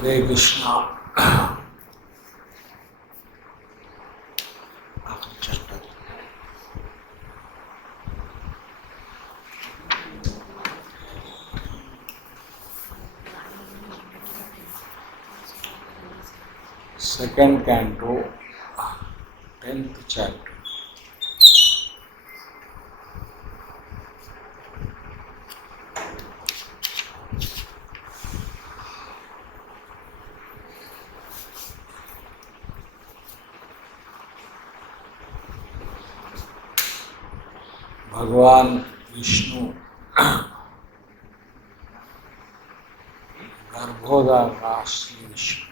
हरे Krishna. Second canto 10th chapter. भगवान विष्णु गर्भोदर विष्णु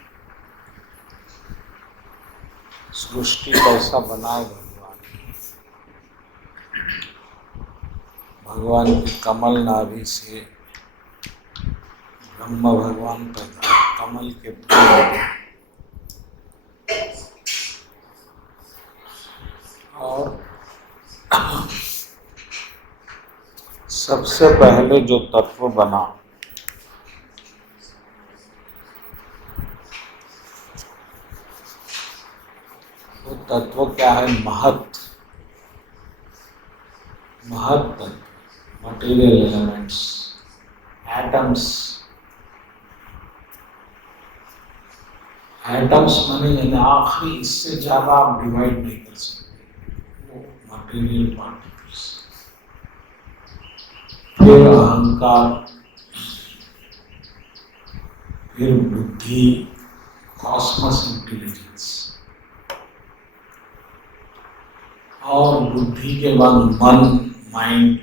सृष्टि कैसा बनाए भगवान की कमल नाभि से ब्रह्म भगवान पैदा, कमल के फूल और सबसे पहले जो तत्व बना वो तत्व क्या है? महत तत्व, मटेरियल एलिमेंट्स, एटम्स। एटम्स माने यानी आखिरी, इससे ज्यादा आप डिवाइड नहीं कर सकते, वो मटेरियल पार्टिकल्स। फिर अहंकार, फिर बुद्धि, कॉस्मस इंटेलिजेंस, और बुद्धि के बाद मन, माइंड,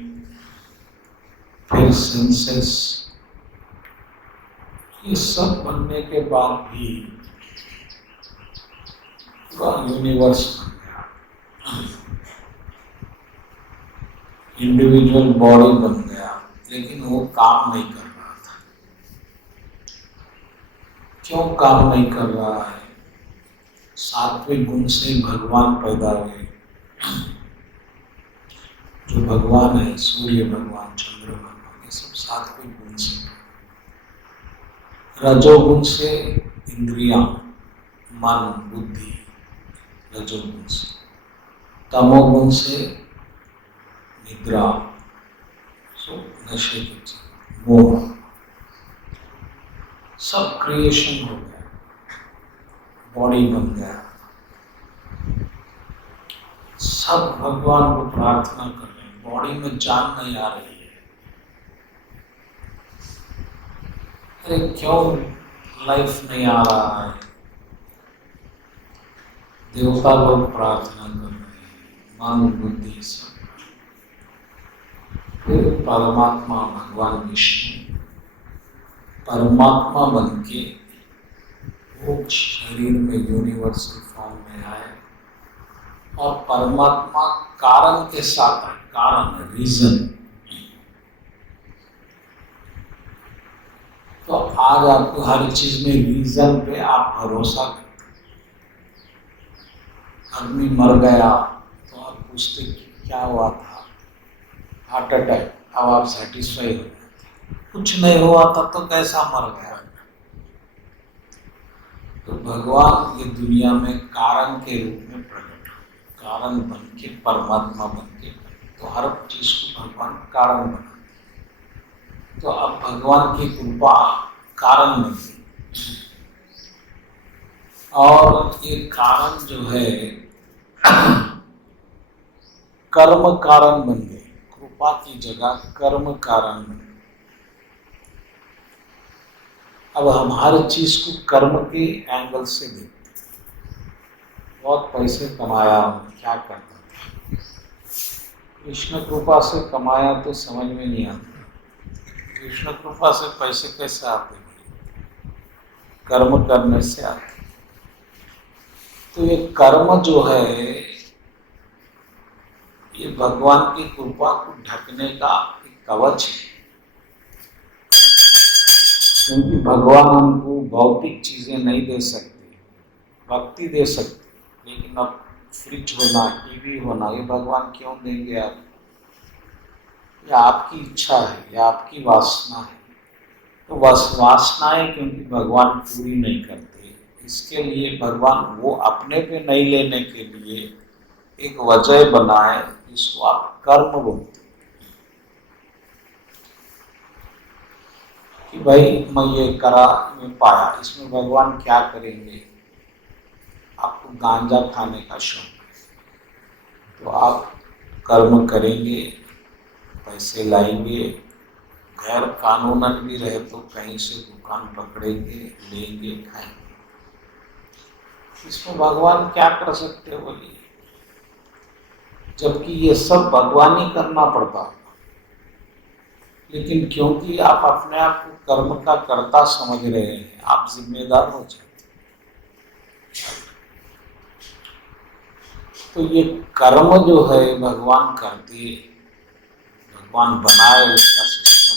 फिर सेंसेस। ये सब बनने के बाद भी पूरा यूनिवर्स बन गया, इंडिविजुअल बॉडी बन गया, लेकिन वो काम नहीं कर रहा था। क्यों काम नहीं कर रहा है? सात्विक गुण से भगवान पैदा हुए। जो भगवान है, सूर्य भगवान, चंद्र भगवान, ये सब सात्विक गुण से। रजोगुण से इंद्रियां, मन, बुद्धि, रजोगुण से। तमोगुण से निद्रा, नशे की चीज, मोह। सब क्रिएशन हो गया, बॉडी बन गया, सब भगवान को प्रार्थना कर रहे हैं, बॉडी में जान नहीं आ रही है। अरे क्यों लाइफ नहीं आ रहा है? देवता लोग प्रार्थना कर रहे हैं, मन, बुद्धि सब। फिर परमात्मा भगवान विष्णु परमात्मा बन के वो शरीर में यूनिवर्सल फॉर्म में आए, और परमात्मा कारण के साथ है, कारण, रीजन। तो आज आपको हर चीज में रीजन पे आप भरोसा करते। आदमी मर गया तो आप पूछते क्या हुआ था? Heart attack. अब आप सेटिस्फाई हो जाते। कुछ नहीं हुआ था तो कैसा मर गया? तो भगवान ये दुनिया में कारण के रूप में प्रकट, कारण बन के, परमात्मा बन के। तो हर चीज को भगवान कारण बना। तो अब भगवान की कृपा कारण बन गई, और ये कारण जो है कर्म कारण बन गए। कृपा की जगह कर्म कारण बन गए। अब हम हर चीज को कर्म के एंगल से देखते हैं। बहुत पैसे कमाया, क्या करता था? कृष्ण कृपा से कमाया तो समझ में नहीं आता। कृष्ण कृपा से पैसे कैसे आते? कर्म करने से आते। तो ये कर्म जो है, ये भगवान की कृपा को ढकने का एक कवच है। क्योंकि भगवान हमको भौतिक चीजें नहीं दे सकते, भक्ति दे सकते, लेकिन अब फ्रिज होना, टीवी होना, ये भगवान क्यों देंगे आप? ये आपकी इच्छा है, ये आपकी वासना है। तो बस वासनाएं क्योंकि भगवान पूरी नहीं करते, इसके लिए भगवान वो अपने पे नहीं लेने के लिए एक वजह बनाए, जिसको आप कर्म बोलते हैं कि भाई मैं ये करा, मैं पाया, इसमें भगवान क्या करेंगे? आपको गांजा खाने का शौक है तो आप कर्म करेंगे, पैसे लाएंगे, गैर कानूनन भी रहे तो कहीं से दुकान पकड़ेंगे, लेंगे, खाएंगे। इसमें भगवान क्या कर सकते हो बोलिए? जबकि ये सब भगवान ही करना पड़ता, लेकिन क्योंकि आप अपने आप को कर्म का कर्ता समझ रहे हैं, आप जिम्मेदार हो जाते। तो ये कर्म जो है भगवान करते, भगवान बनाए उसका सिस्टम,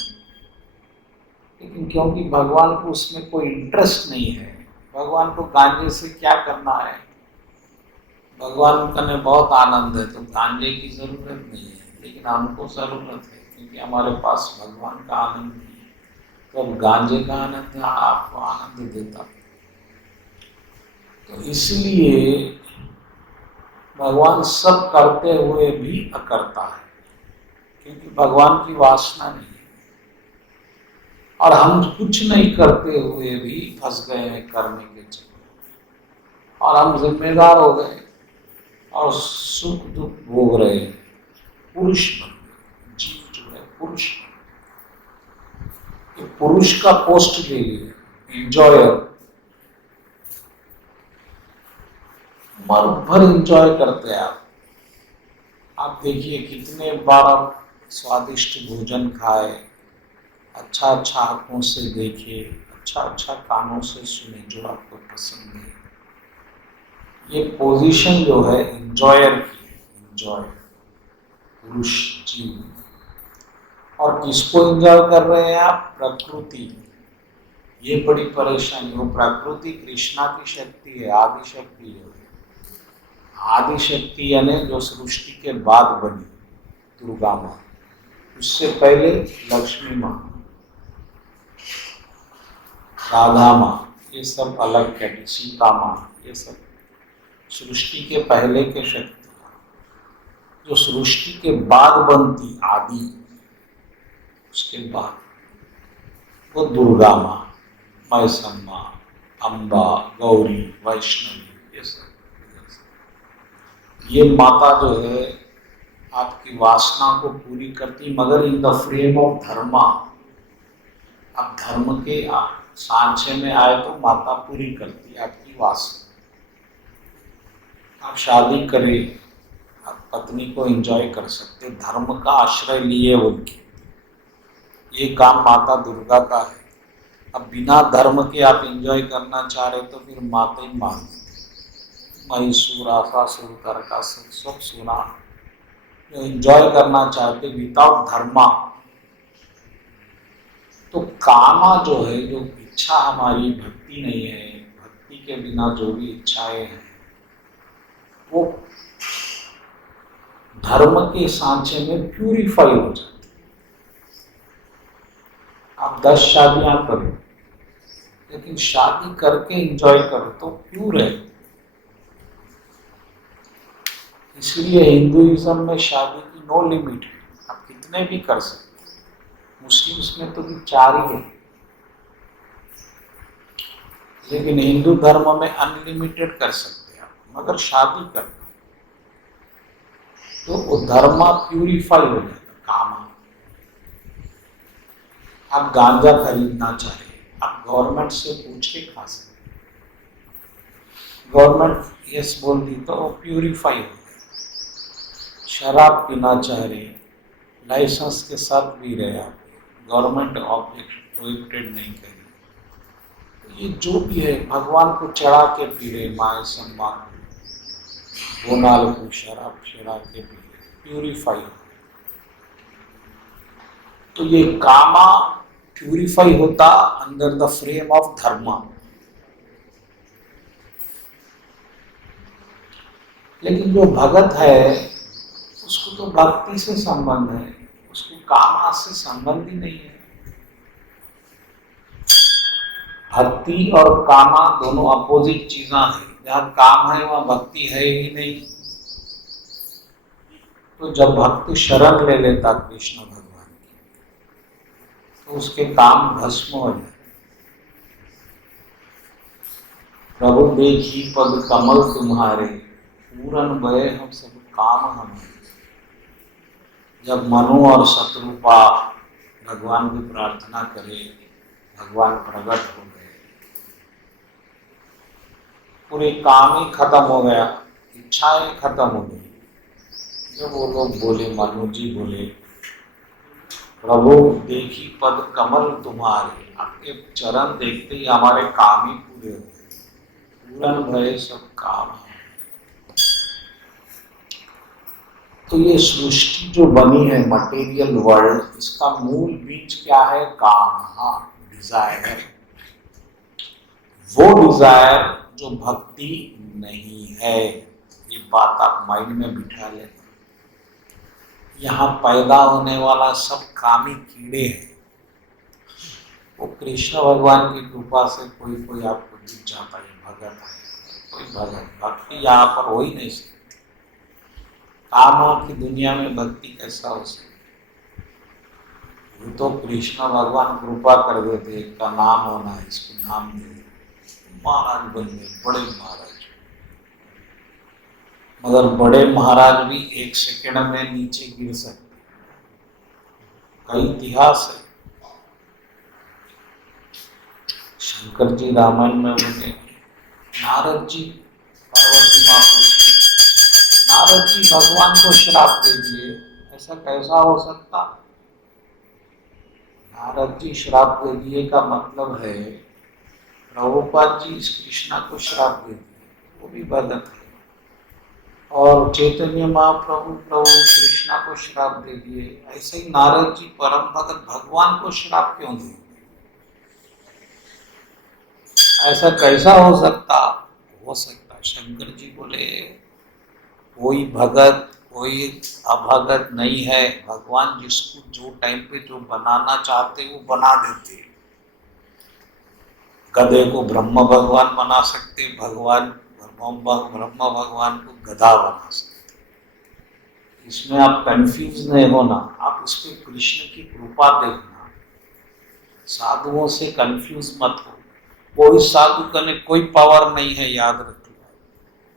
लेकिन क्योंकि भगवान को उसमें कोई इंटरेस्ट नहीं है, भगवान को गांजे से क्या करना है? भगवान का ने बहुत आनंद है तो गांजे की जरूरत नहीं है, लेकिन हमको जरूरत है क्योंकि हमारे पास भगवान का आनंद नहीं है। तो अब गांजे का आनंद आपको आनंद देता, तो इसलिए भगवान सब करते हुए भी अकर्ता है, क्योंकि भगवान की वासना नहीं है। और हम कुछ नहीं करते हुए भी फंस गए हैं कर्म के चक्कर, और हम जिम्मेदार हो गए और सुख दुख भोग रहे हैं। पुरुष बन गए, जीव जो है पुरुष, ये पुरुष का पोस्ट ले लिए, एंजॉयर, मर भर एंजॉय करते हैं आप देखिए कितने बार आप स्वादिष्ट भोजन खाए, अच्छा अच्छा आंखों से देखे, अच्छा अच्छा कानों से सुने जो आपको पसंद है। ये पोजीशन जो है एंजॉयर की है, एंजॉय पुरुष जीव। और किसको एंजॉय कर रहे हैं आप? प्रकृति। ये बड़ी परेशानी, वो प्रकृति कृष्णा की शक्ति है, आदि शक्ति है। आदि शक्ति यानी जो सृष्टि के बाद बनी, दुर्गा माँ, उससे पहले लक्ष्मी माँ, राधा माँ, ये सब अलग कैटेगरी, सीता माँ, ये सब सृष्टि के पहले के शक्ति। जो सृष्टि के बाद बनती आदि, उसके बाद वो दुर्गा माँ, मैसम्मा, अम्बा, गौरी, वैष्णवी, ये सब। ये माता जो है आपकी वासना को पूरी करती, मगर इन द फ्रेम ऑफ धर्मा। अब धर्म के सांचे में आए तो माता पूरी करती आपकी वासना। आप शादी करें, आप पत्नी को एंजॉय कर सकते, धर्म का आश्रय लिए उनके, ये काम माता दुर्गा का है। अब बिना धर्म के आप एंजॉय करना चाह रहे तो फिर माता ही मान देते। महिषूर, आसासुर, तारकासुर सब सुना, जो एंजॉय करना चाहते विदाउट धर्मा। तो कामा जो है, जो इच्छा हमारी भक्ति नहीं है, भक्ति के बिना जो भी इच्छाएं हैं वो धर्म के सांचे में प्यूरिफाई हो जाती। आप 10 शादियां करो, लेकिन शादी करके एंजॉय करो तो प्यूर है। इसलिए हिंदुइज्म में शादी की नो लिमिट है, आप कितने भी कर सकते। मुस्लिम्स में तो भी 4 ही है, लेकिन हिंदू धर्म में अनलिमिटेड कर सकते हैं आप, मगर शादी करना तो वो धर्म प्यूरिफाई हो जाता। काम आप गांजा खरीदना चाहे, आप गवर्नमेंट से पूछ के खा सकते, गवर्नमेंट यस बोल दी तो वो प्यूरिफाई हो गया। शराब पीना चाह रहे, लाइसेंस के साथ पी रहे आप, गवर्नमेंट ऑब्जेक्ट प्रोहिबिटेड नहीं करी। तो ये जो भी है भगवान को चढ़ा के पी रहे, माए सम्मान बोनाल को शराब चढ़ा के पी रहे, प्यूरिफाई हो। तो ये कामा प्यूरिफाई होता अंडर द फ्रेम ऑफ धर्मा। लेकिन जो भगत है उसको तो भक्ति से संबंध है, उसको कामा से संबंध ही नहीं है। भक्ति और कामा दोनों अपोजिट चीजें हैं। जहाँ काम है वहाँ भक्ति है ही नहीं। तो जब भक्त शरण ले लेता कृष्ण भगवान की, तो उसके काम भस्म हो जाए। प्रभु देखी पद कमल तुम्हारे, पूरन भय हम सब काम हमारे। जब मनु और शत्रुपा भगवान की प्रार्थना करे, भगवान प्रकट हो गए, पूरे काम ही खत्म हो गया, इच्छाएं खत्म हो गई। जब वो लोग बोले, मनु जी बोले, प्रभु देखी पद कमल तुम्हारे, आपके चरण देखते ही हमारे काम ही पूरे हो गए, पूरन भय सब काम है। तो ये सृष्टि जो बनी है मटेरियल वर्ल्ड, इसका मूल बीज क्या है? काम, डिजायर। वो डिजायर जो भक्ति नहीं है। ये बात आप माइंड में बिठा लें। यहाँ पैदा होने वाला सब कामी कीड़े हैं। वो कृष्ण भगवान की कृपा से कोई कोई आपको दिख जाता है, भगत है, कोई भगत। भक्ति यहाँ पर हो ही नहीं सकती। काम की दुनिया में भक्ति कैसा हो सकती? वो तो कृष्ण भगवान कृपा कर देते, इसका नाम होना है, इसको नाम दे, महाराज बन गए, बड़े महाराज। मगर बड़े महाराज भी एक सेकंड में नीचे गिर सकते। कई इतिहास है। शंकर जी रामायण में बोले, नारद जी पार्वती माँ को, नारद जी भगवान को श्राप दे दिए, ऐसा कैसा हो सकता? नारद जी श्राप दे दिए का मतलब है प्रभुपाद जी इस कृष्णा को श्राप दे दिए, वो भी भगत है। और चैतन्य महाप्रभु प्रभु कृष्णा को श्राप दे दिए, ऐसे ही नारद जी परम भगत भगवान को श्राप क्यों दिए? ऐसा कैसा हो सकता? हो सकता। शंकर जी बोले, कोई भगत कोई अभगत नहीं है। भगवान जिसको जो टाइम पे जो बनाना चाहते वो बना देते। गधे को ब्रह्म भगवान बना सकते, भगवान ब्रह्म भगवान को गधा बना सकते। इसमें आप कंफ्यूज नहीं होना, आप इस पे कृष्ण की कृपा देखना। साधुओं से कंफ्यूज मत हो। कोई साधु करने कोई पावर नहीं है, याद रखिए।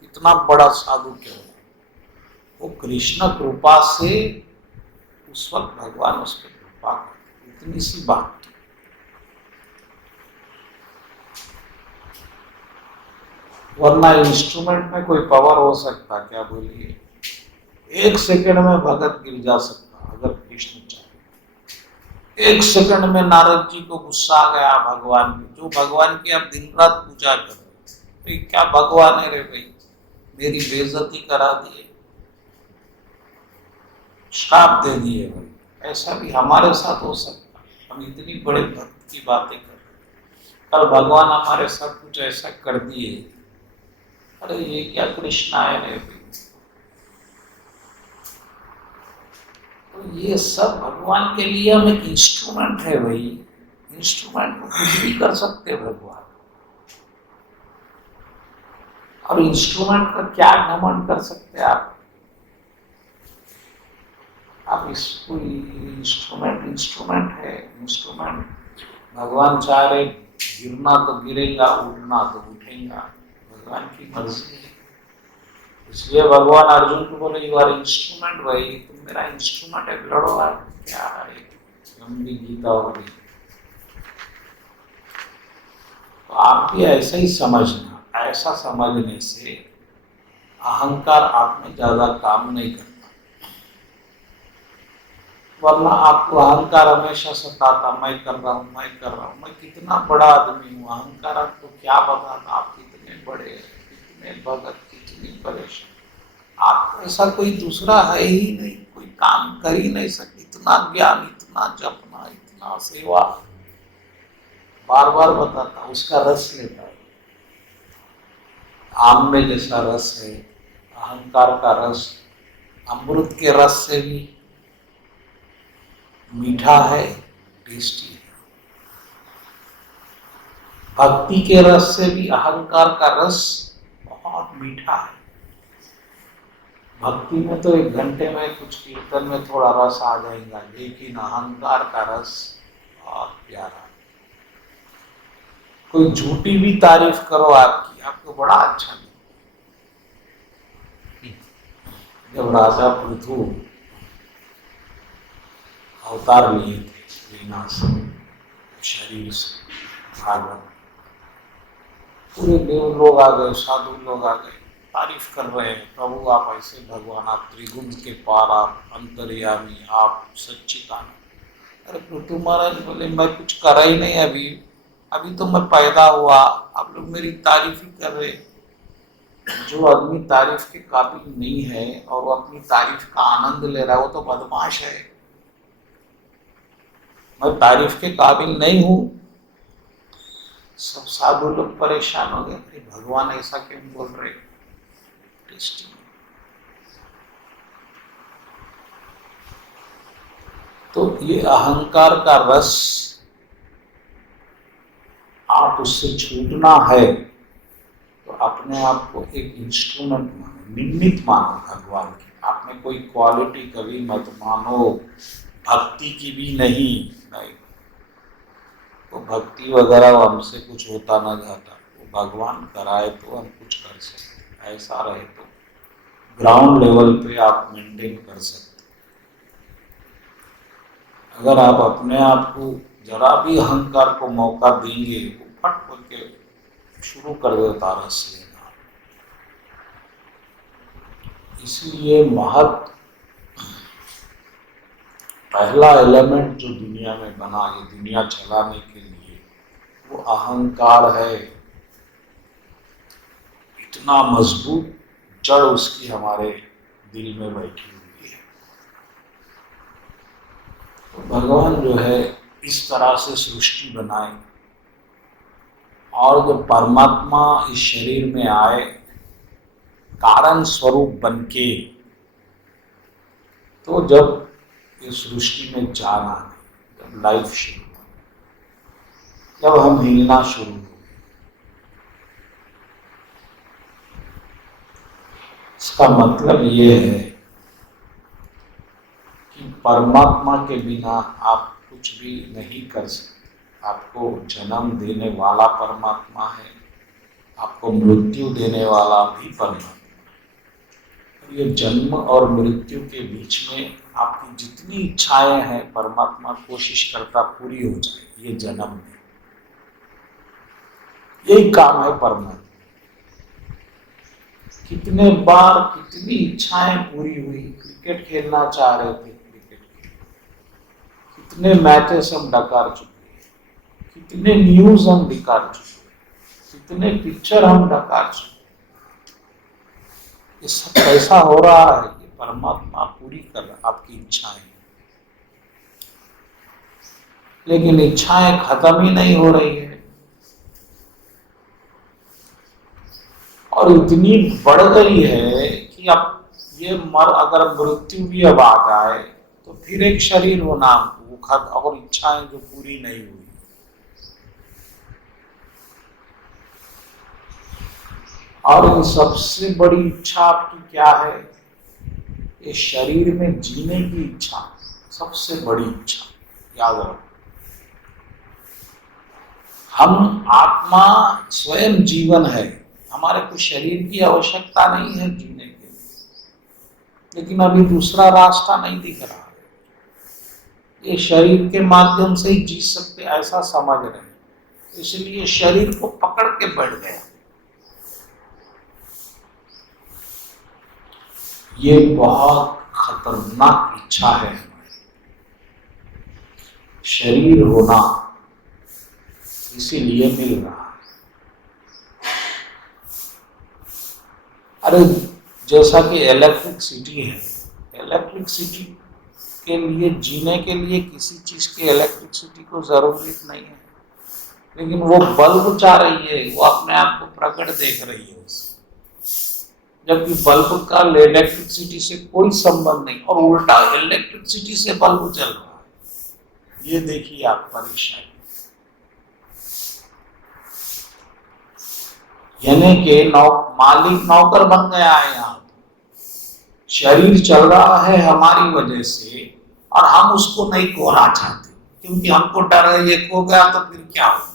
इतना बड़ा साधु क्यों है? वो कृष्ण कृपा से उस वक्त भगवान उस पर कृपा करते। इतनी सी बात। वरना इंस्ट्रूमेंट में कोई पावर हो सकता क्या? बोलिए। एक सेकंड में भगत गिर जा सकता अगर कृष्ण चाहे। एक सेकंड में नारद जी को गुस्सा आ गया भगवान पे, जो भगवान की आप दिन रात पूजा कर रहे, क्या भगवान है रे भाई, मेरी बेइज्जती करा दिए, श्राप दे दिए भाई। ऐसा भी हमारे साथ हो सकता। हम इतनी बड़े भक्त की बातें कर रहे, कल भगवान हमारे साथ कुछ ऐसा कर दिए, अरे ये क्या कृष्ण आए रे भाई। तो ये सब भगवान के लिए हम एक इंस्ट्रूमेंट है भाई। इंस्ट्रूमेंट को कुछ भी कर सकते भगवान। और इंस्ट्रूमेंट का क्या घमंड कर सकते आप? आप इसको इंस्ट्रूमेंट है। इंस्ट्रूमेंट भगवान चाह रहे, गिरना तो गिरेगा, उठना तो उठेगा, भगवान की मर्जी है। इसलिए भगवान अर्जुन को बोले, यू आर इंस्ट्रूमेंट भाई, तुम मेरा इंस्ट्रूमेंट है, लड़ो यार। क्या है लंबी गीता होगी। तो आप भी ऐसा ही समझना। ऐसा समझने से अहंकार आप में ज्यादा काम नहीं करता। वरना आपको अहंकार हमेशा सताता, मैं कर रहा हूँ, मैं कर रहा हूँ, मैं कितना बड़ा आदमी हूँ। अहंकार आपको क्या बताता, आप कितने बड़े हैं, कितने भगत, कितनी परेशान। आप ऐसा कोई दूसरा है ही नहीं, कोई काम कर ही नहीं सकते। इतना ज्ञान, इतना जपना, इतना सेवा, बार बार बताता, उसका रस लेता है। आम में जैसा रस है, अहंकार का रस अमृत के रस से भी मीठा है, टेस्टी है। भक्ति के रस से भी अहंकार का रस बहुत मीठा है। भक्ति में तो 1 घंटे में कुछ कीर्तन में थोड़ा रस आ जाएगा, लेकिन अहंकार का रस बहुत प्यारा। कोई झूठी भी तारीफ करो आपकी, आपको बड़ा अच्छा लगेगा। जब राजा पृथु अवतार लिए थे वीणा से, शरीर से, भागवत, पूरे देव लोग आ गए, साधु लोग आ गए, तारीफ कर रहे हैं, प्रभु आप ऐसे भगवान, आप त्रिगुण के पार, आप अंतर्यामी, आप सच्चिदानंद। अरे पृथु महाराज बोले मैं कुछ करा ही नहीं, अभी तो मैं पैदा हुआ, आप लोग मेरी तारीफ ही कर रहे। जो आदमी तारीफ के काबिल नहीं है और वो अपनी तारीफ का आनंद ले रहा है, वो तो बदमाश है। मैं तारीफ के काबिल नहीं हूं। सब साधु लोग परेशान हो गए, अरे भगवान ऐसा क्यों बोल रहे। तो ये अहंकार का रस, आप उससे छूटना है तो अपने आप को एक इंस्ट्रूमेंट मानो, निमित्त मानो भगवान की। आप में कोई क्वालिटी कभी मत मानो, भक्ति की भी नहीं। तो भक्ति वगैरह हमसे कुछ होता ना जाता, वो भगवान कराए तो हम कुछ कर सकते। ऐसा रहे तो ग्राउंड लेवल पे आप मेंटेन कर सकते। अगर आप अपने आप को जरा भी अहंकार को मौका देंगे, वो फट करके शुरू कर देता रस लेना। इसलिए पहला एलिमेंट जो दुनिया में बना, ये दुनिया चलाने के लिए, वो अहंकार है। इतना मजबूत जड़ उसकी हमारे दिल में बैठी हुई है। तो भगवान जो है इस तरह से सृष्टि बनाए, और जब परमात्मा इस शरीर में आए कारण स्वरूप बनके, तो जब इस सृष्टि में जान आ गई, जब लाइफ शुरू हुई, जब हम हिलना शुरू हुए, इसका मतलब ये है कि परमात्मा के बिना आप कुछ भी नहीं कर सकते। आपको जन्म देने वाला परमात्मा है, आपको मृत्यु देने वाला भी परमात्मा। ये जन्म और मृत्यु के बीच में आपकी जितनी इच्छाएं हैं, परमात्मा कोशिश करता पूरी हो जाए ये जन्म में। यही काम है परमात्मा। कितने बार कितनी इच्छाएं पूरी हुई। क्रिकेट खेलना चाह रहे थे, क्रिकेट कितने मैचेस हम डकार चुके हैं, कितने न्यूज हम डकार चुके, कितने पिक्चर हम डकार चुके। ये सब ऐसा हो रहा है कि परमात्मा पूरी कर रहा आपकी इच्छाएं, लेकिन इच्छाएं खत्म ही नहीं हो रही है। और इतनी बढ़ गई है कि अब ये अगर मृत्यु भी अब आ जाए तो फिर एक शरीर होना हमको, और इच्छाएं जो पूरी नहीं हुई। और इन सबसे बड़ी इच्छा आपकी क्या है? ये शरीर में जीने की इच्छा सबसे बड़ी इच्छा, याद रखो। हम आत्मा स्वयं जीवन है, हमारे को शरीर की आवश्यकता नहीं है जीने के लिए, लेकिन अभी दूसरा रास्ता नहीं दिख रहा है। ये शरीर के माध्यम से ही जी सकते ऐसा समझ रहे, इसलिए शरीर को पकड़ के बैठ गया। ये बहुत खतरनाक इच्छा है। शरीर होना इसीलिए मिल रहा है। अरे जैसा कि इलेक्ट्रिसिटी है, इलेक्ट्रिसिटी के लिए, जीने के लिए किसी चीज की इलेक्ट्रिसिटी को जरूरत नहीं है, लेकिन वो बल्ब चाह रही है, वो अपने आप को प्रकट देख रही है उससे, जबकि बल्ब का इलेक्ट्रिसिटी से कोई संबंध नहीं, और उल्टा इलेक्ट्रिसिटी से बल्ब चल रहा है। ये देखिए आप परेशानी। यानी कि मालिक नौकर बन गया है। यहाँ शरीर चल रहा है हमारी वजह से और हम उसको नहीं खोना चाहते, क्योंकि हमको डर है ये खो गया तो फिर क्या होगा।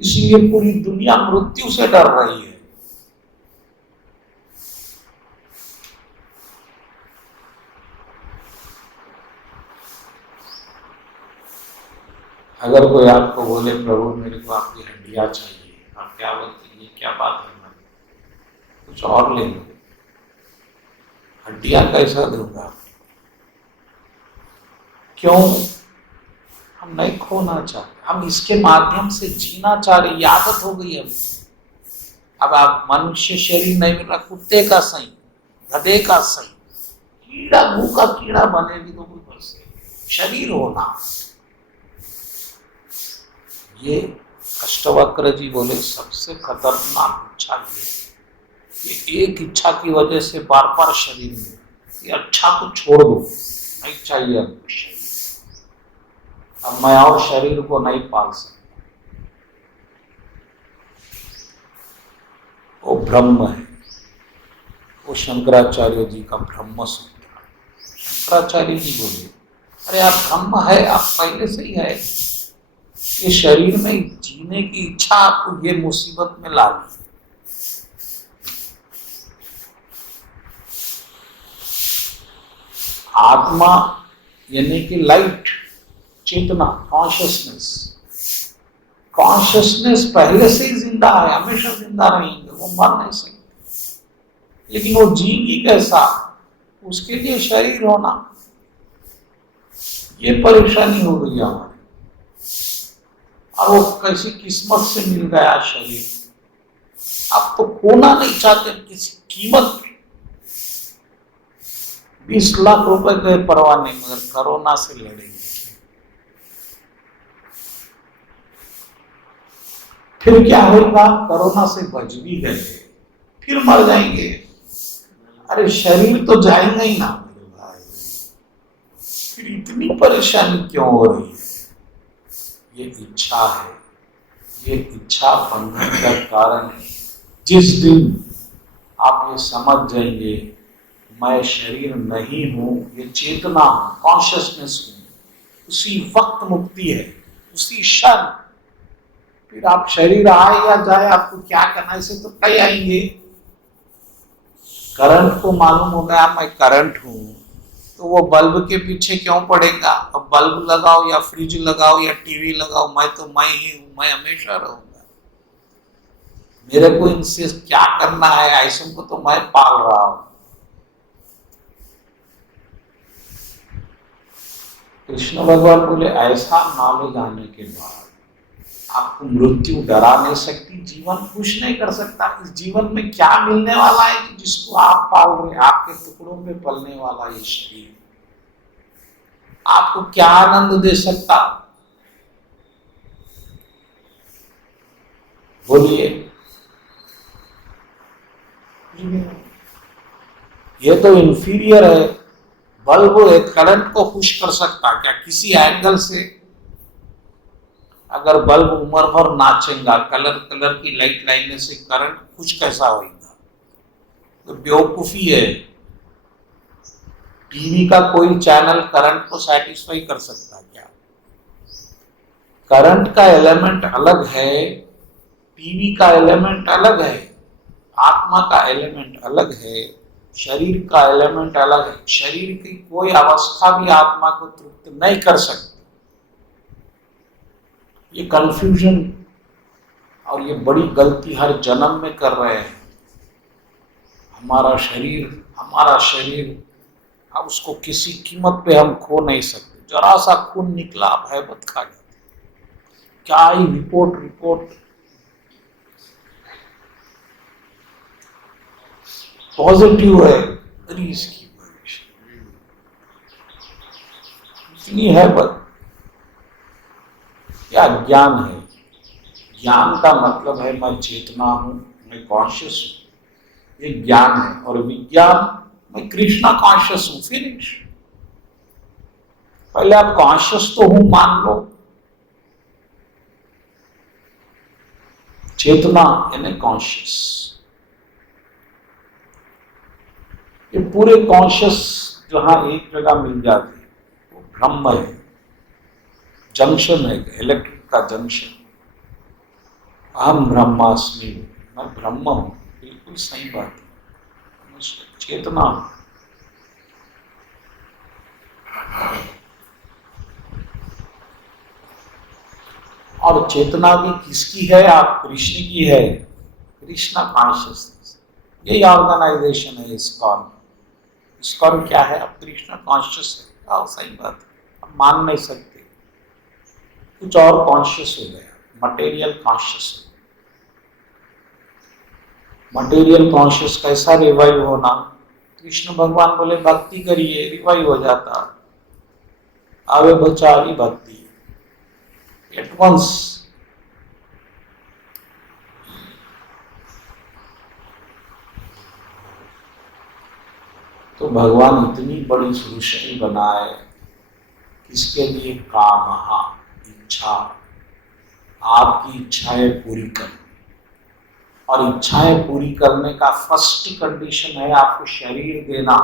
इसलिए पूरी दुनिया मृत्यु से डर रही है। अगर कोई आपको बोले प्रभु मेरे को आपकी हड्डियां चाहिए, आप क्या बोलते हैं? ये क्या बात है, कुछ और ले लो। हड्डियां कैसा दूंगा? क्यों? हम नहीं खोना चाहते, हम इसके माध्यम से जीना चाह रहे। ये आदत हो गई है। अब आप मनुष्य शरीर नहीं मिला, कुत्ते का सही, गधे का सही, कीड़ा मुंह का कीड़ा बनेगी तो कोई बस शरीर होना। ये अष्टवक्र जी बोले सबसे खतरनाक इच्छा ये एक इच्छा की वजह से बार बार शरीर में, ये अच्छा तो छोड़ दो, नहीं चाहिए हमको शरीर। अब मैं और शरीर को नहीं पाल सकता। वो ब्रह्म है, वो शंकराचार्य जी का ब्रह्म सूत्र। शंकराचार्य जी बोले अरे आप ब्रह्म है, आप पहले से ही है। ये शरीर में जीने की इच्छा आपको ये मुसीबत में ला दी। आत्मा यानी कि लाइट, चेतना, कॉन्शियसनेस पहले से ही जिंदा है, हमेशा जिंदा रहेंगे, वो मर नहीं सकते। लेकिन वो जीएंगी कैसा? उसके लिए शरीर होना, ये परेशानी हो गई हमारी। और वो कैसी किस्मत से मिल गया शरीर। आप तो खोना नहीं चाहते किसी कीमत पे। 20 लाख रुपए गए परवाह नहीं, मगर कोरोना से लड़ेंगे। फिर क्या होगा? कोरोना से बच भी गए, फिर मर जाएंगे। अरे शरीर तो जाएगा ही ना मेरे भाई, फिर इतनी परेशानी क्यों हो रही है? ये इच्छा है, ये इच्छा बंधन का कारण है। जिस दिन आप ये समझ जाएंगे मैं शरीर नहीं हूं, ये चेतना हूं, कॉन्शियसनेस हूं, उसी वक्त मुक्ति है, उसी क्षण। फिर आप शरीर आए या जाए, आपको क्या करना है इसे तो कहीं आएंगे। करंट को मालूम हो गया मैं करंट हूं, तो वो बल्ब के पीछे क्यों पड़ेगा? अब बल्ब लगाओ या फ्रिज लगाओ या टीवी लगाओ, मैं तो मैं ही हूं, मैं हमेशा रहूंगा। मेरे को इनसे क्या करना है? ऐसे को तो मैं पाल रहा हूं। कृष्ण भगवान बोले ऐसा नॉलेज आने के बाद आपको मृत्यु डरा नहीं सकती, जीवन खुश नहीं कर सकता। इस जीवन में क्या मिलने वाला है कि जिसको आप पाल रहे, आपके टुकड़ों में पलने वाला ये शरीर आपको क्या आनंद दे सकता? बोलिए। ये तो इंफीरियर है। बल्ब एक करंट को खुश कर सकता क्या किसी एंगल से? अगर बल्ब उम्र भर नाचेगा, कलर कलर की लाइट लाइने से करंट खुश कैसा होगा? तो बेवकूफी है। टीवी का कोई चैनल करंट को सेटिस्फाई कर सकता क्या? करंट का एलिमेंट अलग है, टीवी का एलिमेंट अलग है, आत्मा का एलिमेंट अलग है, शरीर का एलिमेंट अलग है। शरीर की कोई अवस्था भी आत्मा को तृप्त नहीं कर सकती। ये कंफ्यूजन और ये बड़ी गलती हर जन्म में कर रहे हैं। हमारा शरीर, अब उसको किसी कीमत पे हम खो नहीं सकते। जरा सा खून निकला, भयभत खा जाते। क्या ही रिपोर्ट पॉजिटिव है, अरे इसकी इतनी है, बस क्या ज्ञान है? ज्ञान का मतलब है मैं चेतना हूं, मैं कॉन्शियस हूं, ये ज्ञान है। और विज्ञान, मैं कृष्णा कॉन्शियस हूं, फिनिश। पहले आप कॉन्शियस तो हूं मान लो, चेतना यानी कॉन्शियस। ये पूरे कॉन्शियस जहां एक जगह मिल जाती है वो ब्रह्म है, जंक्शन है, इलेक्ट्रिक का जंक्शन। अहम ब्रह्मास्मि, मैं ब्रह्म हूं, बिल्कुल सही बात है। चेतना और चेतना भी किसकी है? आप कृष्ण की है, कृष्णा कॉन्शियसनेस। यही ऑर्गेनाइजेशन है इस्कॉन। इस्कॉन क्या है? अब कृष्णा कॉन्शियस है। हाँ, सही बात है, अब मान नहीं सकते। कुछ और कॉन्शियस हो गया, मटेरियल कॉन्शियस। मटेरियल कॉन्शियस कैसा रिवाइव होना? कृष्ण भगवान बोले भक्ति करिए, रिवाइव हो जाता। आवे बचारी भक्ति एट वंस। तो भगवान इतनी बड़ी सृष्टि बनाए, किसके लिए? काम, इच्छा, आपकी इच्छाएं पूरी करनी। और इच्छाएं पूरी करने का फर्स्ट कंडीशन है आपको शरीर देना।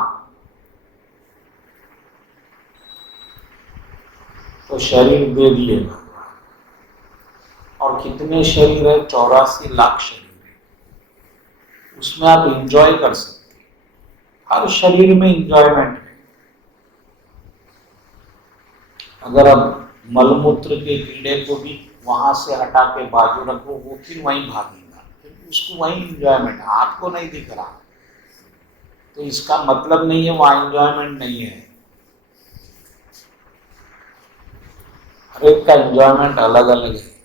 तो शरीर दे दिए भगवान। और कितने शरीर है? 84 लाख शरीर है। उसमें आप एंजॉय कर सकते हैं। हर शरीर में एंजॉयमेंट है। अगर आप मलमूत्र के कीड़े को भी वहां से हटा के बाजू रखो, वो फिर वहीं भागेगा, क्योंकि उसको वहीं एंजॉयमेंट, आपको नहीं दिख रहा। तो इसका मतलब नहीं है वहां एंजॉयमेंट नहीं है। हर एक का एंजॉयमेंट अलग अलग है।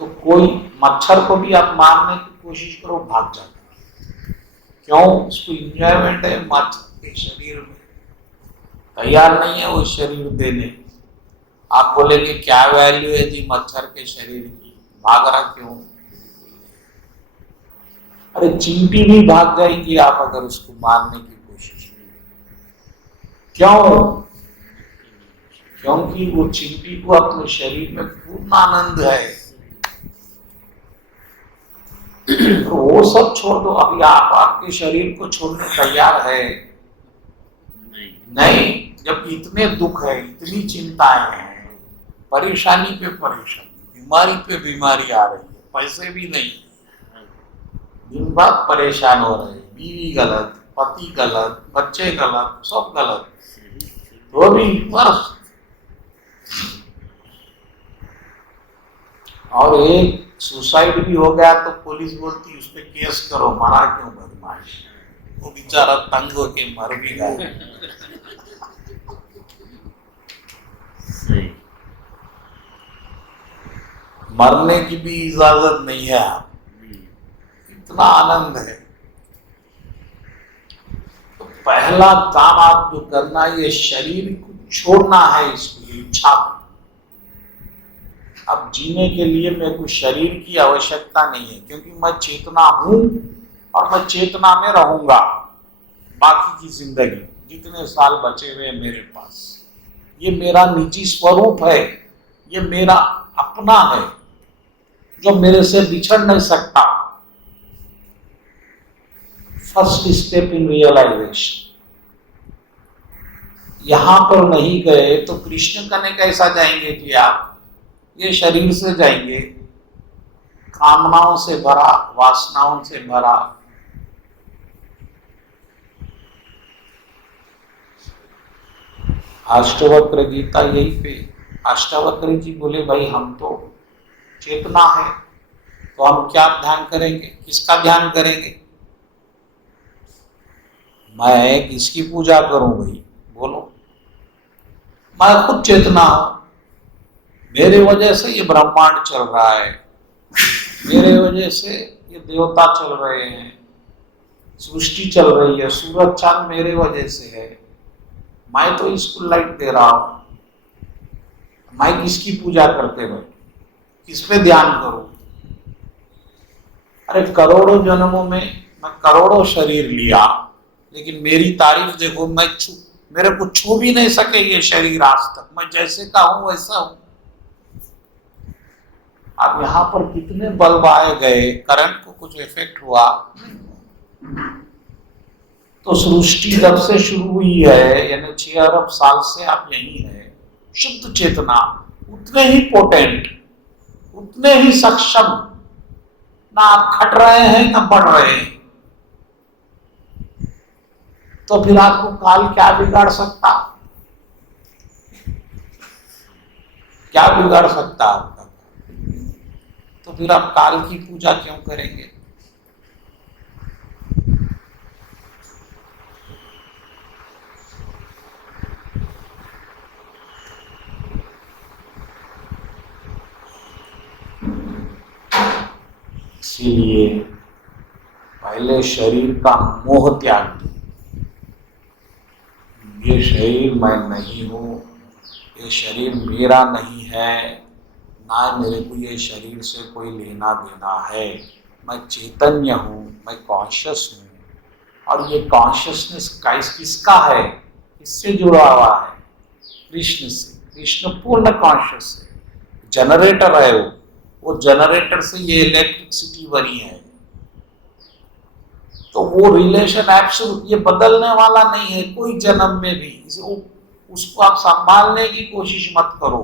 तो कोई मच्छर को भी आप मारने की कोशिश करो, भाग जाता है। क्यों? उसको एंजॉयमेंट है मच्छर के शरीर में। तैयार नहीं है वो शरीर देने। आप बोलेंगे क्या वैल्यू है जी मच्छर के शरीर की, भाग रहा क्यों? अरे चींटी भी भाग जाएगी आप अगर उसको मारने की कोशिश करें। क्यों? क्योंकि वो चींटी को अपने शरीर में पूर्ण आनंद है। तो वो सब छोड़ दो। अभी आप आपके शरीर को छोड़ने तैयार है? नहीं। जब इतने दुख है, इतनी चिंताएं हैं, परेशानी पे परेशानी, बीमारी पे बीमारी आ रही है, पैसे भी नहीं, दिन रात परेशान हो रहे, बीवी गलत, पति गलत, बच्चे गलत, सब गलत, वो भी बस। और एक सुसाइड भी हो गया तो पुलिस बोलती उस पर केस करो, मारा क्यों बदमाश, वो बेचारा तंग होके मर भी गया। मरने की भी इजाजत नहीं है। आप इतना आनंद है। तो पहला काम आप जो करना, ये शरीर को छोड़ना है, इसकी इच्छा। अब जीने के लिए मेरे को शरीर की आवश्यकता नहीं है, क्योंकि मैं चेतना हूं और मैं चेतना में रहूंगा बाकी की जिंदगी, जितने साल बचे हुए मेरे पास। ये मेरा निजी स्वरूप है, ये मेरा अपना है, जो मेरे से बिछड़ नहीं सकता। First step in realisation. यहां पर नहीं गए तो कृष्ण कने कैसा जाएंगे कि आप? ये शरीर से जाएंगे, कामनाओं से भरा, वासनाओं से भरा। अष्टवक्र गीता यही पे, अष्टावक्र जी बोले भाई हम तो चेतना है, तो हम क्या ध्यान करेंगे? किसका ध्यान करेंगे? मैं किसकी पूजा करूं भाई? बोलो। मैं खुद चेतना हूं, मेरे वजह से ये ब्रह्मांड चल रहा है, मेरे वजह से ये देवता चल रहे हैं, सृष्टि चल रही है, सूरज चांद मेरे वजह से है। मैं तो इसको लाइट दे रहा हूं। मैं किसकी पूजा करते बैठे, किस पे ध्यान करूं? अरे करोड़ों जन्मों में मैं करोड़ों शरीर लिया, लेकिन मेरी तारीफ देखो, मेरे को छू भी नहीं सके ये शरीर आज तक। मैं जैसे का हूं वैसा हूं। अब यहाँ पर कितने बल्ब आए गए, करंट को कुछ इफेक्ट हुआ? तो सृष्टि जब से शुरू हुई है, यानी 6 अरब साल से आप यही है, शुद्ध चेतना उतने ही पोटेंट, उतने ही सक्षम, ना आप घट रहे हैं ना बढ़ रहे हैं। तो फिर आपको काल क्या बिगाड़ सकता? क्या बिगाड़ सकता आपका? तो फिर आप काल की पूजा क्यों करेंगे? इसीलिए पहले शरीर का मोह त्याग दो। ये शरीर मैं नहीं हूं, ये शरीर मेरा नहीं है, ना मेरे को ये शरीर से कोई लेना देना है। मैं चैतन्य हूँ, मैं कॉन्शियस हूँ। और ये कॉन्शियसनेस किसका है? किससे जुड़ा हुआ है? कृष्ण से। कृष्ण पूर्ण कॉन्शियस है, जनरेटर है वो जनरेटर से ये इलेक्ट्रिसिटी बनी है। तो वो रिलेशन एब्सोल्यूट, ये बदलने वाला नहीं है कोई जन्म में भी। उसको आप संभालने की कोशिश मत करो।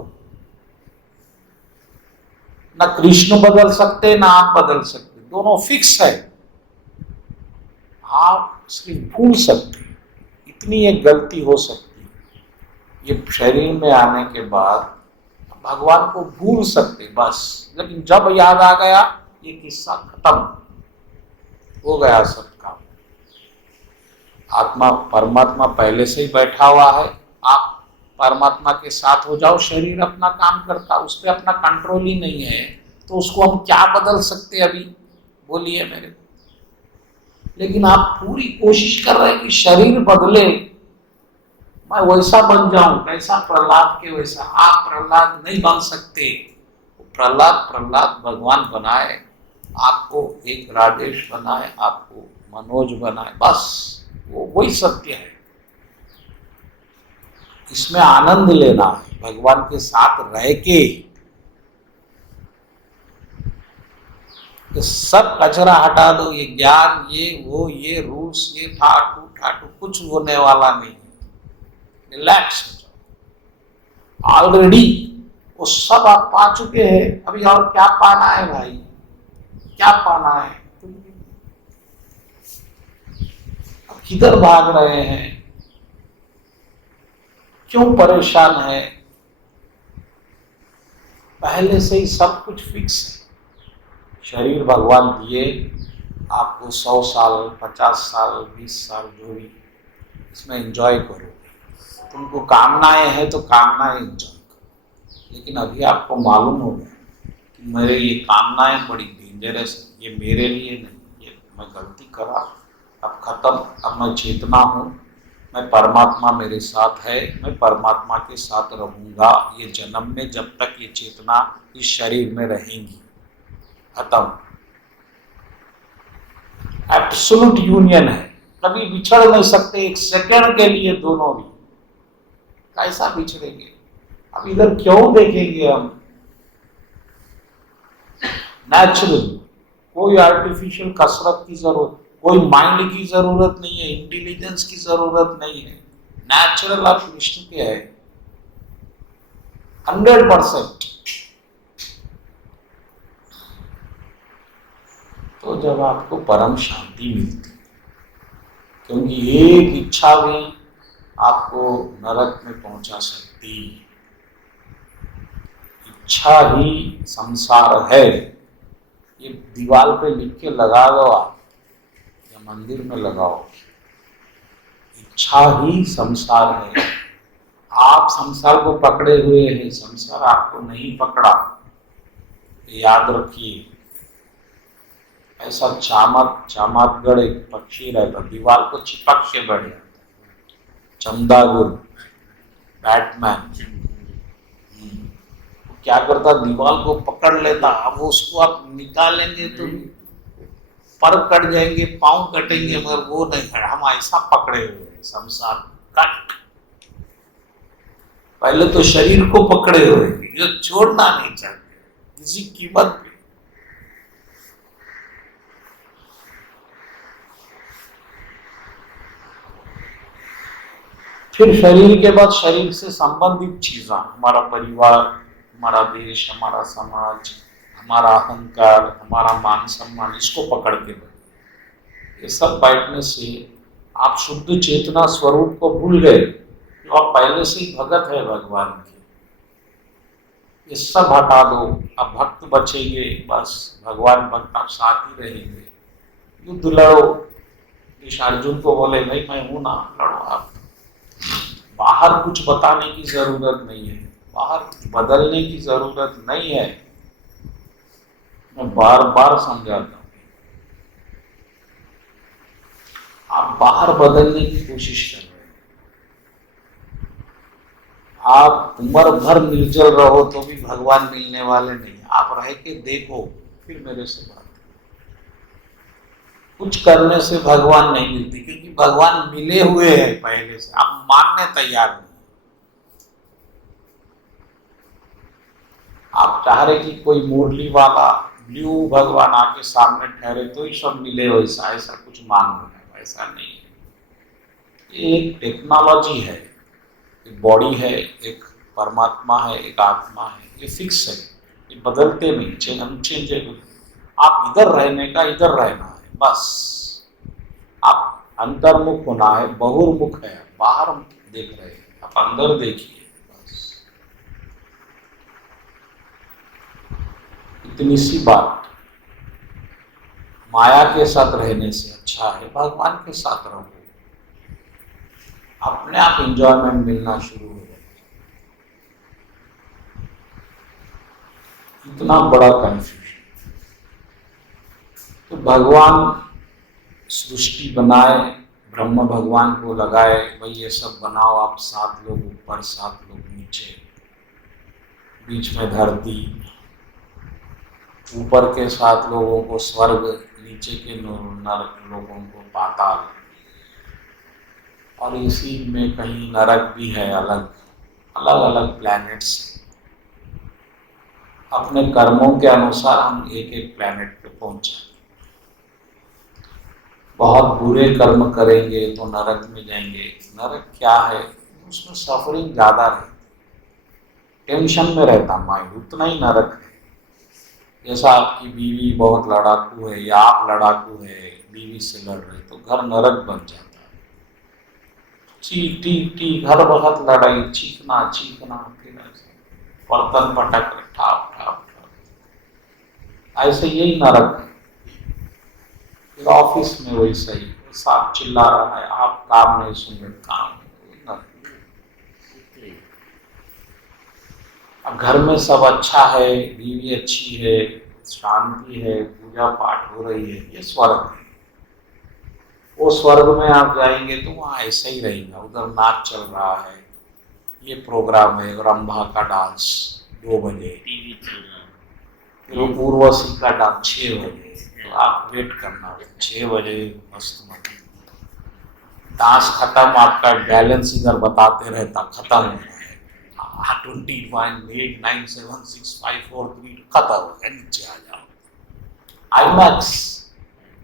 ना कृष्ण बदल सकते ना आप बदल सकते, दोनों फिक्स है। आप सिर्फ भूल सकते, इतनी एक गलती हो सकती है। ये शरीर में आने के बाद भगवान को भूल सकते बस, लेकिन जब याद आ गया ये किस्सा खत्म हो गया सब काम। आत्मा परमात्मा पहले से ही बैठा हुआ है, आप परमात्मा के साथ हो जाओ, शरीर अपना काम करता, उस पर अपना कंट्रोल ही नहीं है, तो उसको हम क्या बदल सकते अभी? बोलिए मेरे को। लेकिन आप पूरी कोशिश कर रहे हैं कि शरीर बदले, मैं वैसा बन जाऊं, कैसा? प्रहलाद के वैसा। आप प्रहलाद नहीं बन सकते। प्रहलाद भगवान बनाए, आपको एक राजेश बनाए, आपको मनोज बनाए, बस वो वही सत्य है। इसमें आनंद लेना है, भगवान के साथ रह के। तो सब कचरा हटा दो, ये ज्ञान, ये वो, ये रूल्स, ये ठाटू ठाटू, कुछ होने वाला नहीं है। रिलैक्स हो जाओ, ऑलरेडी वो सब आप पा चुके हैं। अभी और क्या पाना है भाई? क्या पाना है? अब किधर भाग रहे हैं? क्यों परेशान है? पहले से ही सब कुछ फिक्स है। शरीर भगवान दिए आपको 100 साल, 50 साल, 20 साल, जो भी, इसमें एंजॉय करो। तुमको कामनाएं हैं तो कामनाएं एंजॉय करो। लेकिन अभी आपको मालूम हो गया कि मेरे ये कामनाएं बड़ी डेंजरस है, ये मेरे लिए नहीं, ये मैं गलती करा, अब खत्म। अब मैं चेतना हूँ, मैं परमात्मा मेरे साथ है, मैं परमात्मा के साथ रहूँगा ये जन्म में, जब तक ये चेतना इस शरीर में रहेंगी। खत्म, एब्सोल्यूट यूनियन है। कभी बिछड़ नहीं सकते एक सेकंड के लिए दोनों भी। कैसा बिछड़ेंगे? अब इधर क्यों देखेंगे हम? नेचुरल, कोई आर्टिफिशियल कसरत की जरूरत, कोई माइंड की जरूरत नहीं है, इंटेलिजेंस की जरूरत नहीं है। नेचुरल आप कृष्ण के है 100%। तो जब आपको परम शांति मिलती, क्योंकि एक इच्छा भी आपको नरक में पहुंचा सकती। इच्छा ही संसार है। ये दीवार पे लिख के लगा दो आप, या मंदिर में लगाओ, इच्छा ही संसार है। आप संसार को पकड़े हुए हैं, संसार आपको नहीं पकड़ा, याद रखिए। ऐसा चामातगढ़ एक पक्षी रहता, दीवार को चिपक के बैठ जाता, चंदागुर, बैटमैन। क्या करता? दीवार को पकड़ लेता। अब उसको आप निकालेंगे तो पर कट जाएंगे, पांव कटेंगे, मगर वो नहीं। हम ऐसा पकड़े हुए हैं संसार, कट। पहले तो शरीर को पकड़े हुए हैं, ये छोड़ना नहीं चाहते, किसी कीमत पे। फिर शरीर के बाद शरीर से संबंधित चीजें, हमारा परिवार, हमारा देश, हमारा समाज, हमारा अहंकार, हमारा मान सम्मान, इसको पकड़ के बैठे। ये सब बैठने से आप शुद्ध चेतना स्वरूप को भूल गए, जो आप पहले से ही भगत है भगवान के। ये सब हटा दो, आप भक्त बचेंगे, बस भगवान भक्त आप साथ ही रहेंगे। युद्ध लड़ो, इस अर्जुन को बोले भाई मैं हूं ना, लड़ो आप। बाहर कुछ बताने की जरूरत नहीं है, बाहर कुछ बदलने की जरूरत नहीं है। मैं बार बार समझाता हूं, आप बाहर बदलने की कोशिश कर रहे हैं। आप उम्र भर निर्जल रहो तो भी भगवान मिलने वाले नहीं। आप रह के देखो, फिर मेरे से बात। कुछ करने से भगवान नहीं मिलते, क्योंकि भगवान मिले हुए हैं पहले से, आप मानने तैयार नहीं। आप चाह रहे कि कोई मुरली वाला ब्लू भगवान आके सामने ठहरे तो ही सब मिले, वैसा ऐसा कुछ मान रहे हैं, वैसा नहीं है। ये एक टेक्नोलॉजी है, एक बॉडी है, एक परमात्मा है, एक आत्मा है, ये फिक्स है, ये बदलते नहीं, अनचेंजेबल। आप इधर रहने का इधर रहना है बस। आप अंतर्मुख होना है, बहिर्मुख है, बाहर देख रहे हैं, आप अंदर देखिए बस। इतनी सी बात। माया के साथ रहने से अच्छा है भगवान के साथ रहो, अपने आप एंजॉयमेंट मिलना शुरू हो जाएगा। इतना बड़ा कंफ्यूजन। तो भगवान सृष्टि बनाए, ब्रह्म भगवान को लगाए, भाई ये सब बनाओ आप, 7 लोग ऊपर 7 लोग नीचे, बीच में धरती, ऊपर के 7 लोगों को स्वर्ग, नीचे के नरक लोगों को पाताल, और इसी में कहीं नरक भी है, अलग अलग अलग प्लैनेट्स। अपने कर्मों के अनुसार हम एक एक प्लैनेट पे पहुंचे। बहुत बुरे कर्म करेंगे तो नरक में जाएंगे। नरक क्या है? उसमें सफरिंग ज्यादा है, टेंशन में रहता माइंड, उतना ही नरक है। जैसा आपकी बीवी बहुत लड़ाकू है या आप लड़ाकू है, बीवी से लड़ रहे, तो घर नरक बन जाता है। चीख टीक टीक, हर वक्त लड़ाई, चीखना चीखना, फिर बर्तन पटक रहे, ठाप ठाप ठाप, ऐसे यही नरक है। फिर ऑफिस में वही सही, साथ चिल्ला रहा है, आप काम नहीं सुन रहे, काम। अब घर में सब अच्छा है, बीवी अच्छी है, शांति है, पूजा पाठ हो रही है, ये स्वर्ग है। वो स्वर्ग में आप जाएंगे तो वहाँ ऐसा ही रहेगा, उधर नाच चल रहा है, ये प्रोग्राम है, रंभा का डांस 2 बजे, टीवी चल रहा है, फिर उर्वशी का डांस 6 बजे, तो आप वेट करना, 6 बजे मस्त मत डांस खत्म, आपका बैलेंस इधर बताते रहता खत्म हो रहा है, 20 8 9 7 6 5 4 3 खत्म हो गया, नीचे आ जाओ। आईमैक्स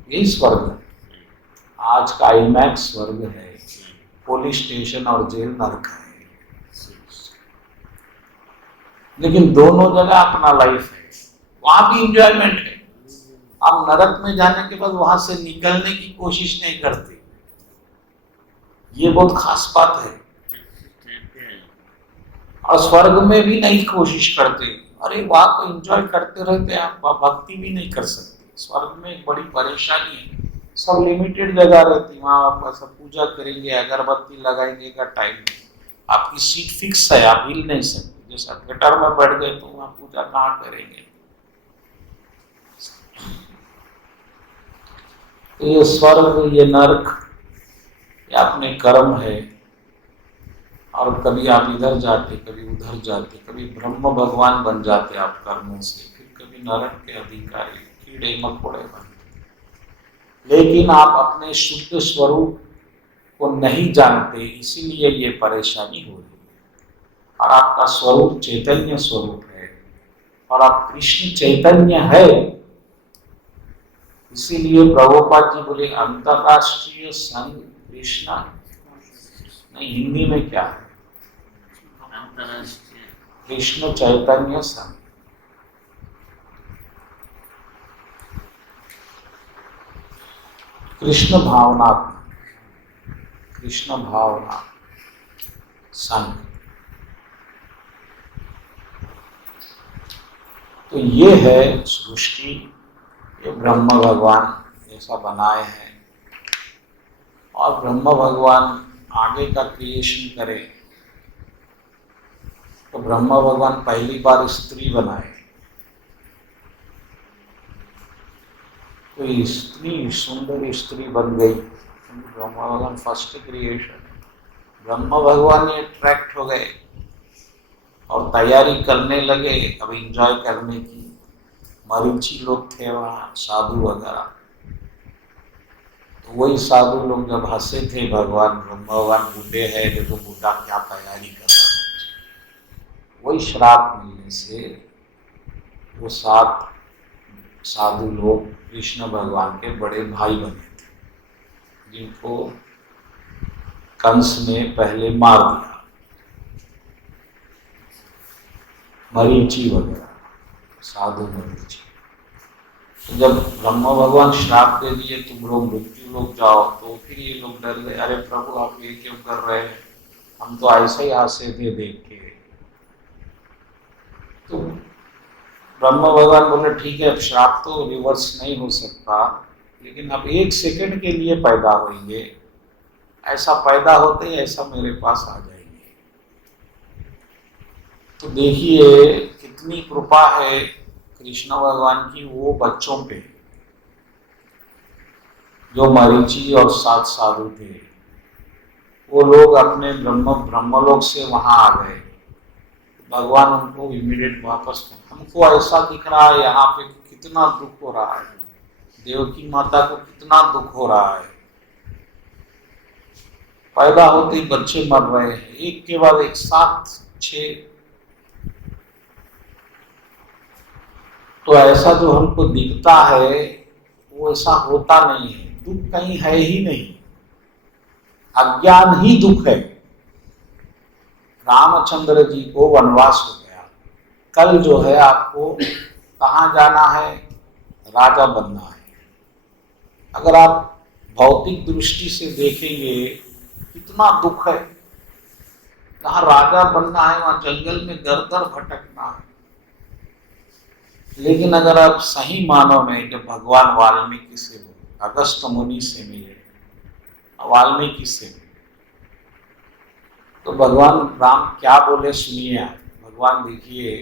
यही स्वर्ग है। आज का आईमैक्स स्वर्ग है, पुलिस स्टेशन और जेल नरक है। लेकिन दोनों जगह अपना लाइफ है, वहां भी इंजॉयमेंट है। आप नरक में जाने के बाद वहां से निकलने की कोशिश नहीं करते, ये बहुत खास बात है। और स्वर्ग में भी नहीं कोशिश करते, अरे वहां तो एंजॉय करते रहते, आप भक्ति भी नहीं कर सकते। स्वर्ग में एक बड़ी परेशानी है, सब लिमिटेड जगह रहती, वहां आप सब पूजा करेंगे, अगरबत्ती लगाएंगे का टाइम नहीं, आपकी सीट फिक्स है, आप हिल नहीं सकते। जैसे आप थिएटर में बैठ गए तो वहां पूजा कहाँ करेंगे? तो ये स्वर्ग, ये नरक, ये अपने कर्म है। और कभी आप इधर जाते, कभी उधर जाते, कभी ब्रह्म भगवान बन जाते आप कर्मों से, फिर कभी नरक के अधिकारी, कीड़े मकोड़े बनते। लेकिन आप अपने शुद्ध स्वरूप को नहीं जानते, इसीलिए ये परेशानी हो रही है। और आपका स्वरूप चैतन्य स्वरूप है, और अब कृष्ण चैतन्य है, इसीलिए प्रभुपाद जी बोले अंतरराष्ट्रीय संघ कृष्ण, नहीं हिंदी में क्या है, अंतरराष्ट्रीय कृष्ण चैतन्य संघ। कृष्ण भावना, कृष्ण भावना संघ। तो ये है सृष्टि, ये ब्रह्म भगवान ऐसा बनाए हैं, और ब्रह्म भगवान आगे का क्रिएशन करे तो ब्रह्म भगवान पहली बार स्त्री बनाए, तो स्त्री सुंदर स्त्री बन गई, ब्रह्म भगवान फर्स्ट क्रिएशन। ब्रह्म भगवान ने अट्रैक्ट हो गए और तैयारी करने लगे अब एंजॉय करने की। मरीची लोग थे वहाँ, साधु वगैरह, तो वही साधु लोग जब हंसे थे भगवान, ब्रह्म भगवान बूढ़े हैं, देखो बूढ़ा क्या तैयारी कर रहा है, वही श्राप मिलने से वो 7 साधु लोग कृष्ण भगवान के बड़े भाई बने थे, जिनको कंस ने पहले मार दिया, मरीची वगैरह, साधु मरीची। तो जब ब्रह्म भगवान श्राप दे दिए तुम लोग मृत्यु लोग जाओ, तो फिर ये लोग डर गए, अरे प्रभु आप ये क्यों कर रहे हैं, हम तो ऐसे ही हंसे थे देख के। तो ब्रह्म भगवान बोले ठीक है, अब श्राप तो रिवर्स नहीं हो सकता, लेकिन अब 1 सेकंड के लिए पैदा होंगे, ऐसा पैदा होते ही ऐसा मेरे पास आ जाएंगे। तो देखिए कितनी कृपा है कृष्ण भगवान की वो बच्चों पे, जो मरीची और 7 साधु थे, वो लोग अपने ब्रह्मलोक से वहां आ गए, भगवान उनको इमीडिएट वापस, हमको ऐसा दिख रहा है यहाँ पे कितना दुख हो रहा है, देवकी माता को कितना दुख हो रहा है, पैदा होते ही बच्चे मर रहे हैं, एक के बाद एक 7 6। तो ऐसा जो हमको दिखता है वो ऐसा होता नहीं है, दुख कहीं है ही नहीं, अज्ञान ही दुख है। रामचंद्र जी को वनवास हो गया, कल जो है आपको कहाँ जाना है, राजा बनना है। अगर आप भौतिक दृष्टि से देखेंगे कितना दुख है, जहाँ राजा बनना है वहां जंगल में दर दर भटकना है। लेकिन अगर आप सही मानो में, जब भगवान वाल्मीकि से अगस्त मुनि से मिले, वाल्मीकि से, तो भगवान राम क्या बोले सुनिए आप। भगवान देखिए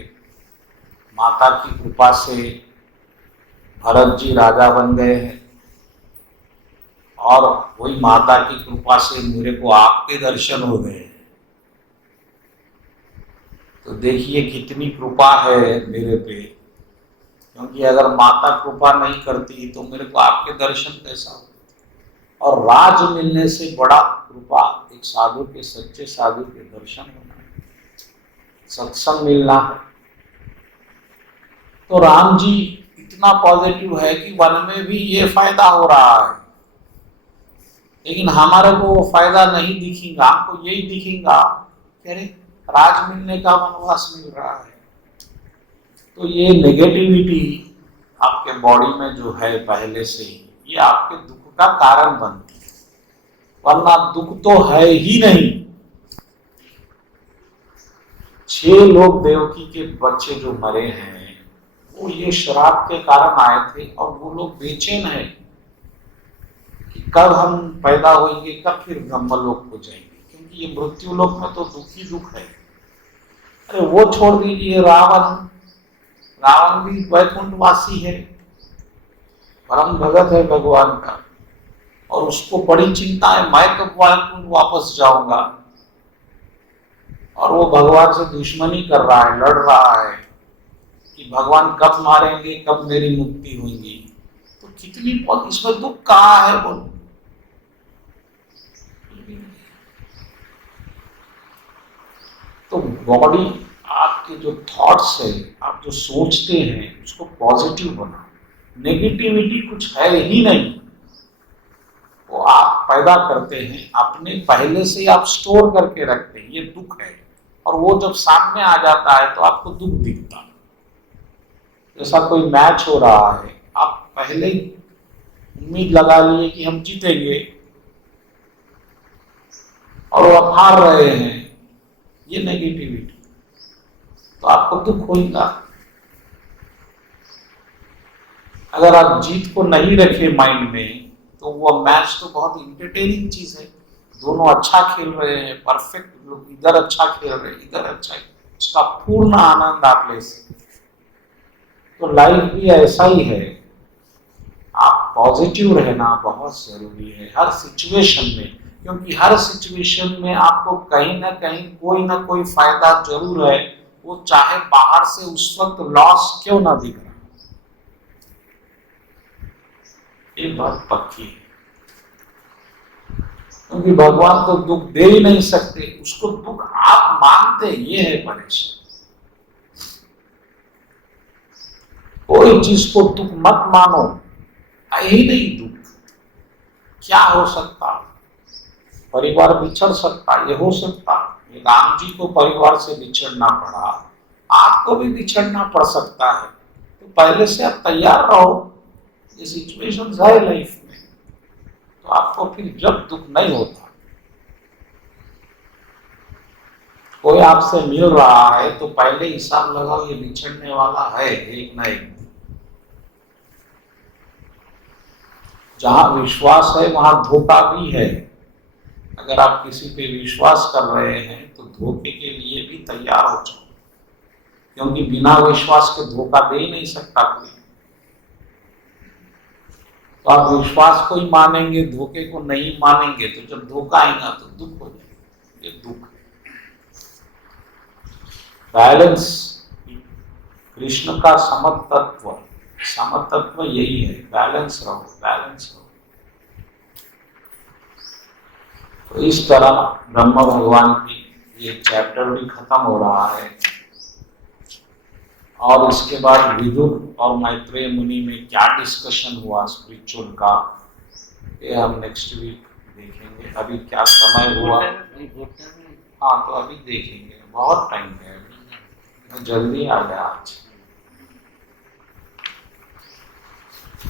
माता की कृपा से भरत जी राजा बन गए हैं, और वही माता की कृपा से मेरे को आपके दर्शन हो गए। तो देखिए कितनी कृपा है मेरे पे, क्योंकि अगर माता कृपा नहीं करती तो मेरे को आपके दर्शन कैसा हो। और राज मिलने से बड़ा कृपा एक साधु के, सच्चे साधु के दर्शन होना है, सत्संग मिलना है। तो राम जी इतना पॉजिटिव है कि वन में भी ये फायदा हो रहा है, लेकिन हमारे को वो फायदा नहीं दिखेगा, हमको यही दिखेगा कि अरे राज मिलने का वनवास मिल रहा है। तो ये नेगेटिविटी आपके बॉडी में जो है पहले से ही, ये आपके दुख का कारण बनती है, वरना दुख तो है ही नहीं। 6 लोग देवकी के बच्चे जो मरे हैं वो ये श्राप के कारण आए थे, और वो लोग बेचैन है कि कब हम पैदा होंगे, कब फिर ब्रह्मलोक हो जाएंगे, क्योंकि ये मृत्यु लोक में तो दुख ही दुख है। अरे वो छोड़ दीजिए, रावण, रावण भी वैकुंठवासी है, परम भगत है भगवान का, और उसको बड़ी चिंता है मैं कब वैकुंठ वापस जाऊंगा, और वो भगवान से दुश्मनी कर रहा है, लड़ रहा है कि भगवान कब मारेंगे, कब मेरी मुक्ति होगी। तो कितनी इसमें दुख कहाँ है बोलो। तो बॉडी आप आपके जो थॉट्स है, आप जो सोचते हैं उसको पॉजिटिव बनाओ। नेगेटिविटी कुछ है ही नहीं, वो आप पैदा करते हैं, अपने पहले से आप स्टोर करके रखते हैं, ये दुख है। और वो जब सामने आ जाता है तो आपको दुख दिखता है। जैसा कोई मैच हो रहा है, आप पहले ही उम्मीद लगा लिए कि हम जीतेंगे और वो आप हार रहे हैं, ये नेगेटिविटी, तो आपको दुख होगा। अगर आप जीत को नहीं रखे माइंड में, तो वो मैच तो बहुत इंटरटेनिंग चीज है, दोनों अच्छा खेल रहे हैं, परफेक्ट, लोग इधर अच्छा खेल रहे हैं, इधर अच्छा है, उसका पूर्ण आनंद आप ले सकते। तो लाइफ भी ऐसा ही है, आप पॉजिटिव रहना बहुत जरूरी है हर सिचुएशन में, क्योंकि हर सिचुएशन में आपको कहीं ना कोई फायदा जरूर है, वो चाहे बाहर से उस वक्त लॉस क्यों ना दिख रहा, ये बात पक्की है। क्योंकि भगवान तो दुख दे ही नहीं सकते, उसको दुख आप मानते, ये है परेशान। कोई चीज को दुख मत मानो, है ही नहीं दुख। क्या हो सकता, परिवार बिछड़ सकता, ये हो सकता, राम जी को परिवार से बिछड़ना पड़ा, आपको भी बिछड़ना पड़ सकता है। तो पहले से आप तैयार रहो, ये सिचुएशन है लाइफ में, तो आपको फिर जब दुख नहीं होता। कोई आपसे मिल रहा है तो पहले हिसाब लगाओ, ये बिछड़ने वाला है एक ना एक। जहां विश्वास है वहां धोखा भी है। अगर आप किसी पे विश्वास कर रहे हैं तो धोखे के लिए भी तैयार हो जाओ, क्योंकि बिना विश्वास के धोखा दे ही नहीं सकता कोई। तो आप विश्वास को ही मानेंगे, धोखे को नहीं मानेंगे, तो जब धोखा आएगा तो दुख हो जाएगा, ये दुख। बैलेंस, कृष्ण का समतत्व यही है, बैलेंस रहो, बैलेंस रहो। तो इस तरह ब्रह्म भगवान की ये चैप्टर भी खत्म हो रहा है, और इसके बाद विदुर और मैत्रेय मुनि में क्या डिस्कशन हुआ स्पिरिचुअल का, ये हम नेक्स्ट वीक देखेंगे। अभी क्या समय हुआ, हाँ तो अभी देखेंगे, बहुत टाइम है, अभी जल्दी आ गया आज।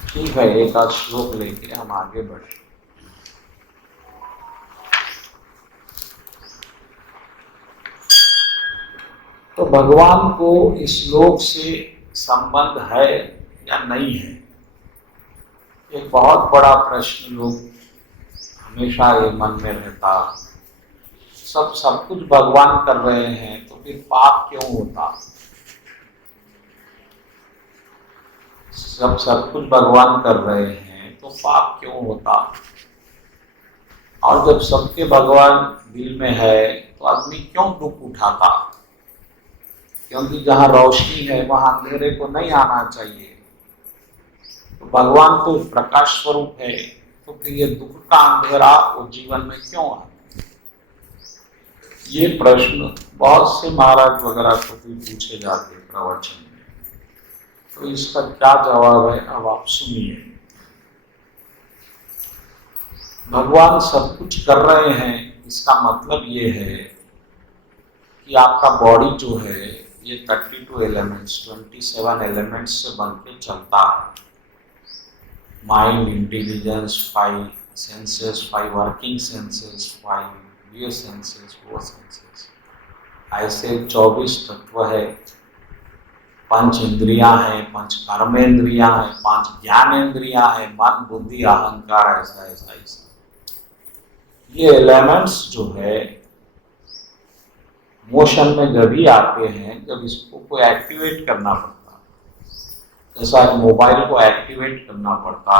ठीक है, एक आध श्लोक लेके हम आगे बढ़े। तो भगवान को इस लोक से संबंध है या नहीं है, एक बहुत बड़ा प्रश्न लोग हमेशा ये मन में रहता। सब कुछ भगवान कर रहे हैं तो फिर पाप क्यों होता? सब कुछ भगवान कर रहे हैं तो पाप क्यों होता? और जब सबके भगवान दिल में है तो आदमी क्यों दुख उठाता? क्योंकि जहां रोशनी है वहां अंधेरे को नहीं आना चाहिए। तो भगवान तो प्रकाश स्वरूप है, तो फिर ये दुख का अंधेरा वो जीवन में क्यों आता? ये प्रश्न बहुत से महाराज वगैरह को भी पूछे जाते प्रवचन में, तो इसका क्या जवाब है अब आप सुनिए। भगवान सब कुछ कर रहे हैं, इसका मतलब ये है कि आपका बॉडी जो है ये 32 एलिमेंट्स, 27 एलिमेंट्स से बनके चलता है। Mind, intelligence, 5 senses, 5 working senses, 5 ये सेंसेस, वो सेंसेस, ऐसे 24 तत्व है। 5 इंद्रियां हैं, 5 कर्मेंद्रियां हैं, 5 ज्ञानेंद्रियां हैं, मन, बुद्धि, अहंकार, ऐसा ऐसा ऐसा। ये एलिमेंट्स जो है मोशन में जब भी आते हैं, जब इसको कोई एक्टिवेट करना पड़ता, जैसा मोबाइल को एक्टिवेट करना पड़ता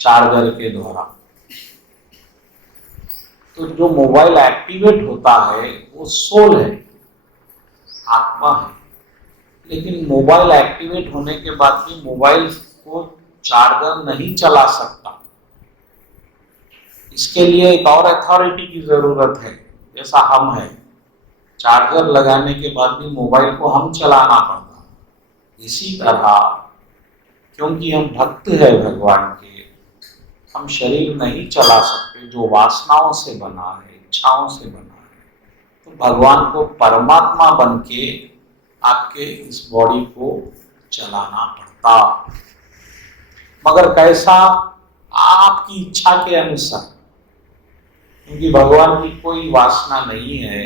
चार्जर के द्वारा, तो जो मोबाइल एक्टिवेट होता है वो सोल है, आत्मा है। लेकिन मोबाइल एक्टिवेट होने के बाद भी मोबाइल को चार्जर नहीं चला सकता, इसके लिए एक और अथॉरिटी की जरूरत है, जैसा हम है। चार्जर लगाने के बाद भी मोबाइल को हम चलाना पड़ता। इसी तरह क्योंकि हम भक्त है भगवान के, हम शरीर नहीं चला सकते जो वासनाओं से बना है, इच्छाओं से बना है। तो भगवान को परमात्मा बन के आपके इस बॉडी को चलाना पड़ता, मगर कैसा? आपकी इच्छा के अनुसार, क्योंकि भगवान की कोई वासना नहीं है।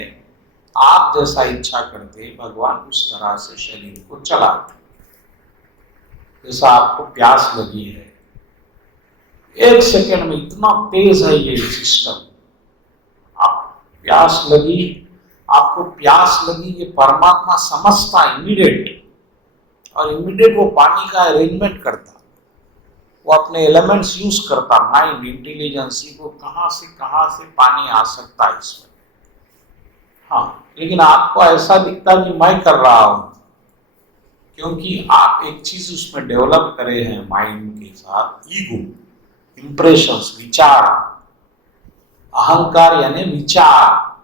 आप जैसा इच्छा करते भगवान उस तरह से शरीर को चलाते। जैसा आपको प्यास लगी है, 1 सेकंड में इतना तेज है ये सिस्टम, आप प्यास लगी, आपको प्यास लगी, ये परमात्मा समझता इमीडिएट, और इमीडिएट वो पानी का अरेंजमेंट करता, वो अपने एलिमेंट्स यूज करता, माइंड इंटेलिजेंस को कहां से पानी आ सकता है इसमें। हाँ, लेकिन आपको ऐसा दिखता कि मैं कर रहा हूं, क्योंकि आप एक चीज उसमें डेवलप करे हैं माइंड के साथ, ईगो, इंप्रेशंस, विचार, अहंकार यानी विचार।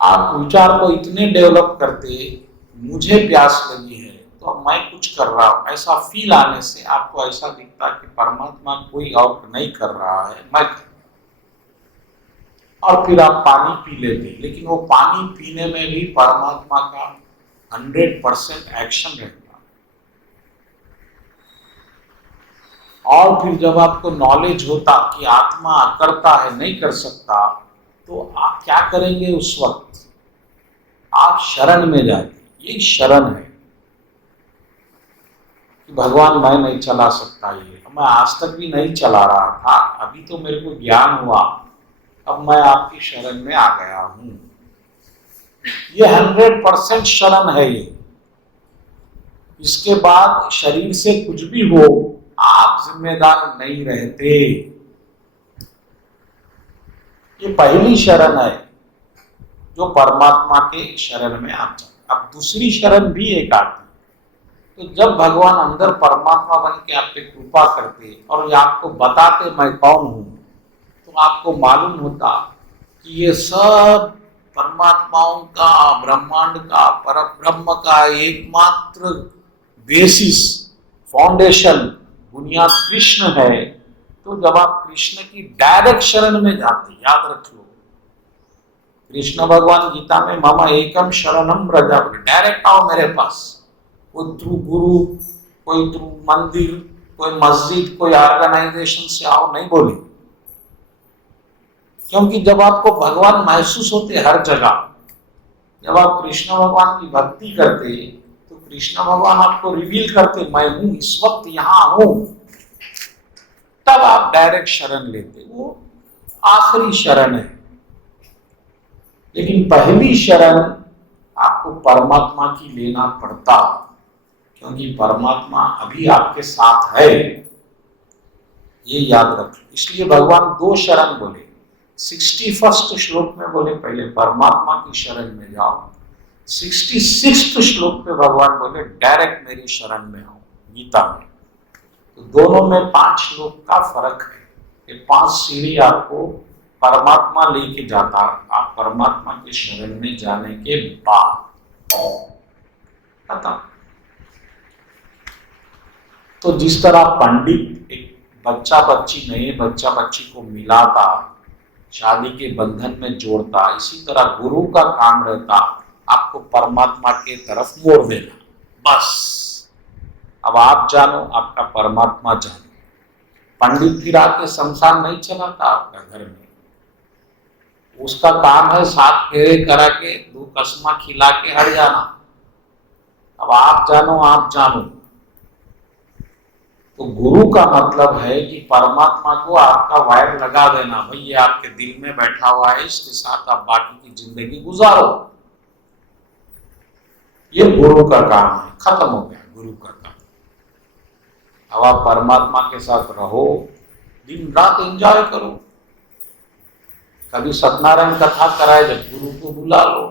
आप विचार को इतने डेवलप करते, मुझे प्यास लगी है तो अब मैं कुछ कर रहा हूं, ऐसा फील आने से आपको ऐसा दिखता कि परमात्मा कोई और नहीं कर रहा है, मैं कर। और फिर आप पानी पी लेते, लेकिन वो पानी पीने में भी परमात्मा का 100% एक्शन रहता। और फिर जब आपको नॉलेज होता कि आत्मा करता है, नहीं कर सकता, तो आप क्या करेंगे? उस वक्त आप शरण में जाते। ये शरण है कि भगवान मैं नहीं चला सकता, ये मैं आज तक भी नहीं चला रहा था, अभी तो मेरे को ज्ञान हुआ, अब मैं आपकी शरण में आ गया हूं। ये 100% शरण है ये। इसके बाद शरीर से कुछ भी हो, आप जिम्मेदार नहीं रहते। ये पहली शरण है जो परमात्मा के शरण में आप जाते। अब दूसरी शरण भी एक आती, तो जब भगवान अंदर परमात्मा बन के आप पे कृपा करते और ये आपको बताते मैं कौन हूं, तो आपको मालूम होता कि ये सब परमात्माओं का, ब्रह्मांड का, पर ब्रह्म का एकमात्र बेसिस, फाउंडेशन, बुनियाद कृष्ण है। तो जब आप कृष्ण की डायरेक्ट शरण में जाते, याद रख लो, कृष्ण भगवान गीता में मम एकम शरणम व्रज, डायरेक्ट आओ मेरे पास। कोई थ्रू गुरु, कोई थ्रू मंदिर, कोई मस्जिद, कोई ऑर्गेनाइजेशन से आओ नहीं बोले, क्योंकि जब आपको भगवान महसूस होते हर जगह, जब आप कृष्ण भगवान की भक्ति करते तो कृष्ण भगवान आपको रिवील करते मैं हूं, इस वक्त यहां हूं, तब आप डायरेक्ट शरण लेते। वो आखिरी शरण है। लेकिन पहली शरण आपको परमात्मा की लेना पड़ता, क्योंकि परमात्मा अभी आपके साथ है, ये याद रखिए। इसलिए भगवान 2 शरण बोले। 61 श्लोक में बोले पहले परमात्मा की शरण में जाओ, 66 श्लोक में भगवान बोले डायरेक्ट मेरी शरण में आओ, गीता में। तो दोनों में 5 श्लोक का फर्क है। ये 5 सीढ़ी आपको परमात्मा लेके जाता, आप परमात्मा के शरण में जाने के बाद खत्म। तो जिस तरह पंडित एक बच्चा बच्ची, नए बच्चा बच्ची को मिलाता, शादी के बंधन में जोड़ता, इसी तरह गुरु का काम रहता आपको परमात्मा के तरफ मोड़ देना, बस। अब आप जानो, आपका परमात्मा जानो। पंडित फिर आके संसार नहीं चलाता आपका घर में, उसका काम है 7 फेरे करा के 2 कसमा खिला के हट जाना। अब आप जानो, आप जानो। तो गुरु का मतलब है कि परमात्मा को आपका वायर लगा देना, भाई ये आपके दिल में बैठा हुआ है, इसके साथ आप बाकी की जिंदगी गुजारो। ये गुरु का काम है, खत्म हो गया गुरु का काम। अब आप परमात्मा के साथ रहो, दिन रात एंजॉय करो। कभी सत्यनारायण कथा कराए, जब गुरु को बुला लो,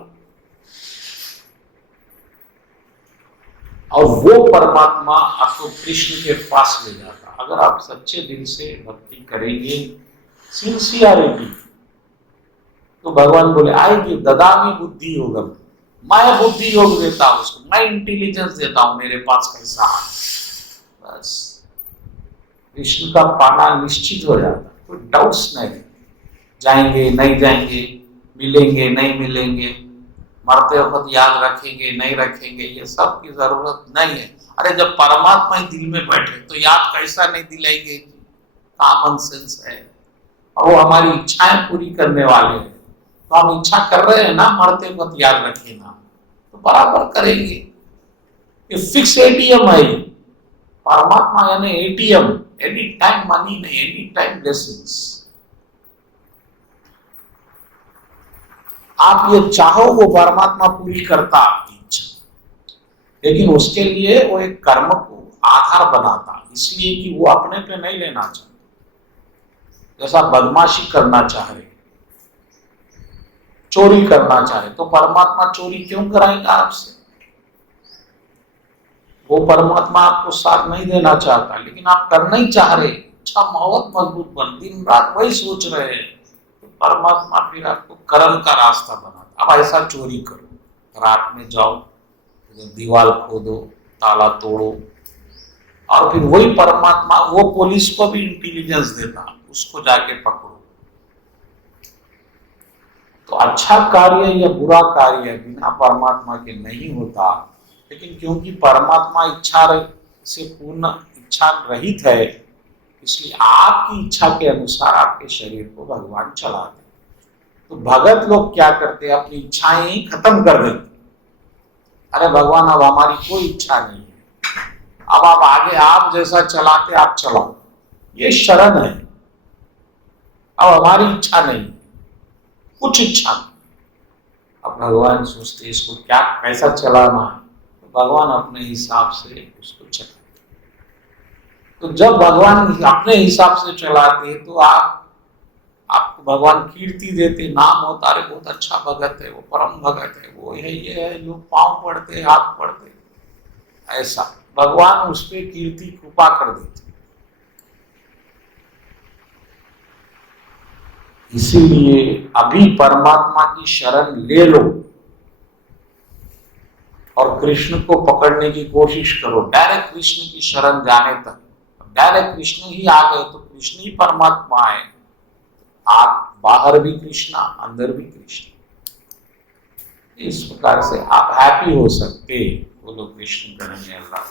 और वो परमात्मा आपको कृष्ण के पास ले जाता। अगर आप सच्चे दिल से भक्ति करेंगे, सिंसियरिटी, तो भगवान बोले आएगी, ददामी बुद्धि योगम, मैं बुद्धि योग देता हूं उसको, मैं इंटेलिजेंस देता हूं, मेरे पास कैसा है। बस कृष्ण का पाना निश्चित हो जाता, कोई डाउट्स नहीं। जाएंगे नहीं जाएंगे, मिलेंगे नहीं मिलेंगे, मरते वक्त याद रखेंगे नहीं रखेंगे, ये सब की जरूरत नहीं है। अरे जब परमात्मा ही दिल में बैठे तो याद कैसा नहीं दिलाएंगे, कॉमन सेंस है। और वो हमारी इच्छाएं पूरी करने वाले हैं, तो हम इच्छा कर रहे हैं ना, मरते वक्त याद रखे ना, तो बराबर करेंगे। ये फिक्स एटीएम है परमात्मा, यानी एटीएम, एनी टाइम मनी नहीं, एनी टाइम ब्लेसिंग्स। आप ये चाहो वो परमात्मा पूरी करता आपकी इच्छा, लेकिन उसके लिए वो एक कर्म को आधार बनाता, इसलिए कि वो अपने पे नहीं लेना चाहता। जैसा बदमाशी करना चाहे, चोरी करना चाहे, तो परमात्मा चोरी क्यों कराएगा आपसे? वो परमात्मा आपको साथ नहीं देना चाहता, लेकिन आप करना ही चाह रहे, इच्छा बहुत मजबूत बन, दिन रात वही सोच रहे हैं, तो परमात्मा फिर आपको कर्म का रास्ता बनाता। अब ऐसा चोरी करो, रात में जाओ, दीवार खोदो, ताला तोड़ो, और फिर वही परमात्मा वो पुलिस को भी इंटेलिजेंस देता, उसको जाके पकड़ो। तो अच्छा कार्य या बुरा कार्य बिना परमात्मा के नहीं होता, लेकिन क्योंकि परमात्मा इच्छा से पूर्ण इच्छा रहित है, इसलिए आपकी इच्छा के अनुसार आपके शरीर को भगवान चलाते। तो भगत लोग क्या करते हैं, अपनी इच्छाएं ही खत्म कर देते। अरे भगवान अब हमारी कोई इच्छा नहीं है, अब आप आगे आप जैसा चलाते आप चलाओ, ये शरण है, अब हमारी इच्छा नहीं, कुछ इच्छा नहीं। अब भगवान सोचते इसको क्या कैसा चलाना है, तो भगवान अपने हिसाब से उसको चलाते। तो जब भगवान अपने हिसाब से चलाते तो आपको भगवान कीर्ति देते, नाम होता, अरे बहुत अच्छा भगत है, वो परम भगत है, वो है, ये है, लोग पांव पड़ते हाथ पड़ते, ऐसा भगवान उस पर कीर्ति कृपा कर देते। इसीलिए अभी परमात्मा की शरण ले लो और कृष्ण को पकड़ने की कोशिश करो। डायरेक्ट कृष्ण की शरण जाने तक, डायरेक्ट कृष्ण ही आ गए तो कृष्ण ही परमात्मा है। आप बाहर भी कृष्णा, अंदर भी कृष्ण, इस प्रकार से आप हैप्पी हो सकते। बोलो कृष्ण करेंगे अल्लाह।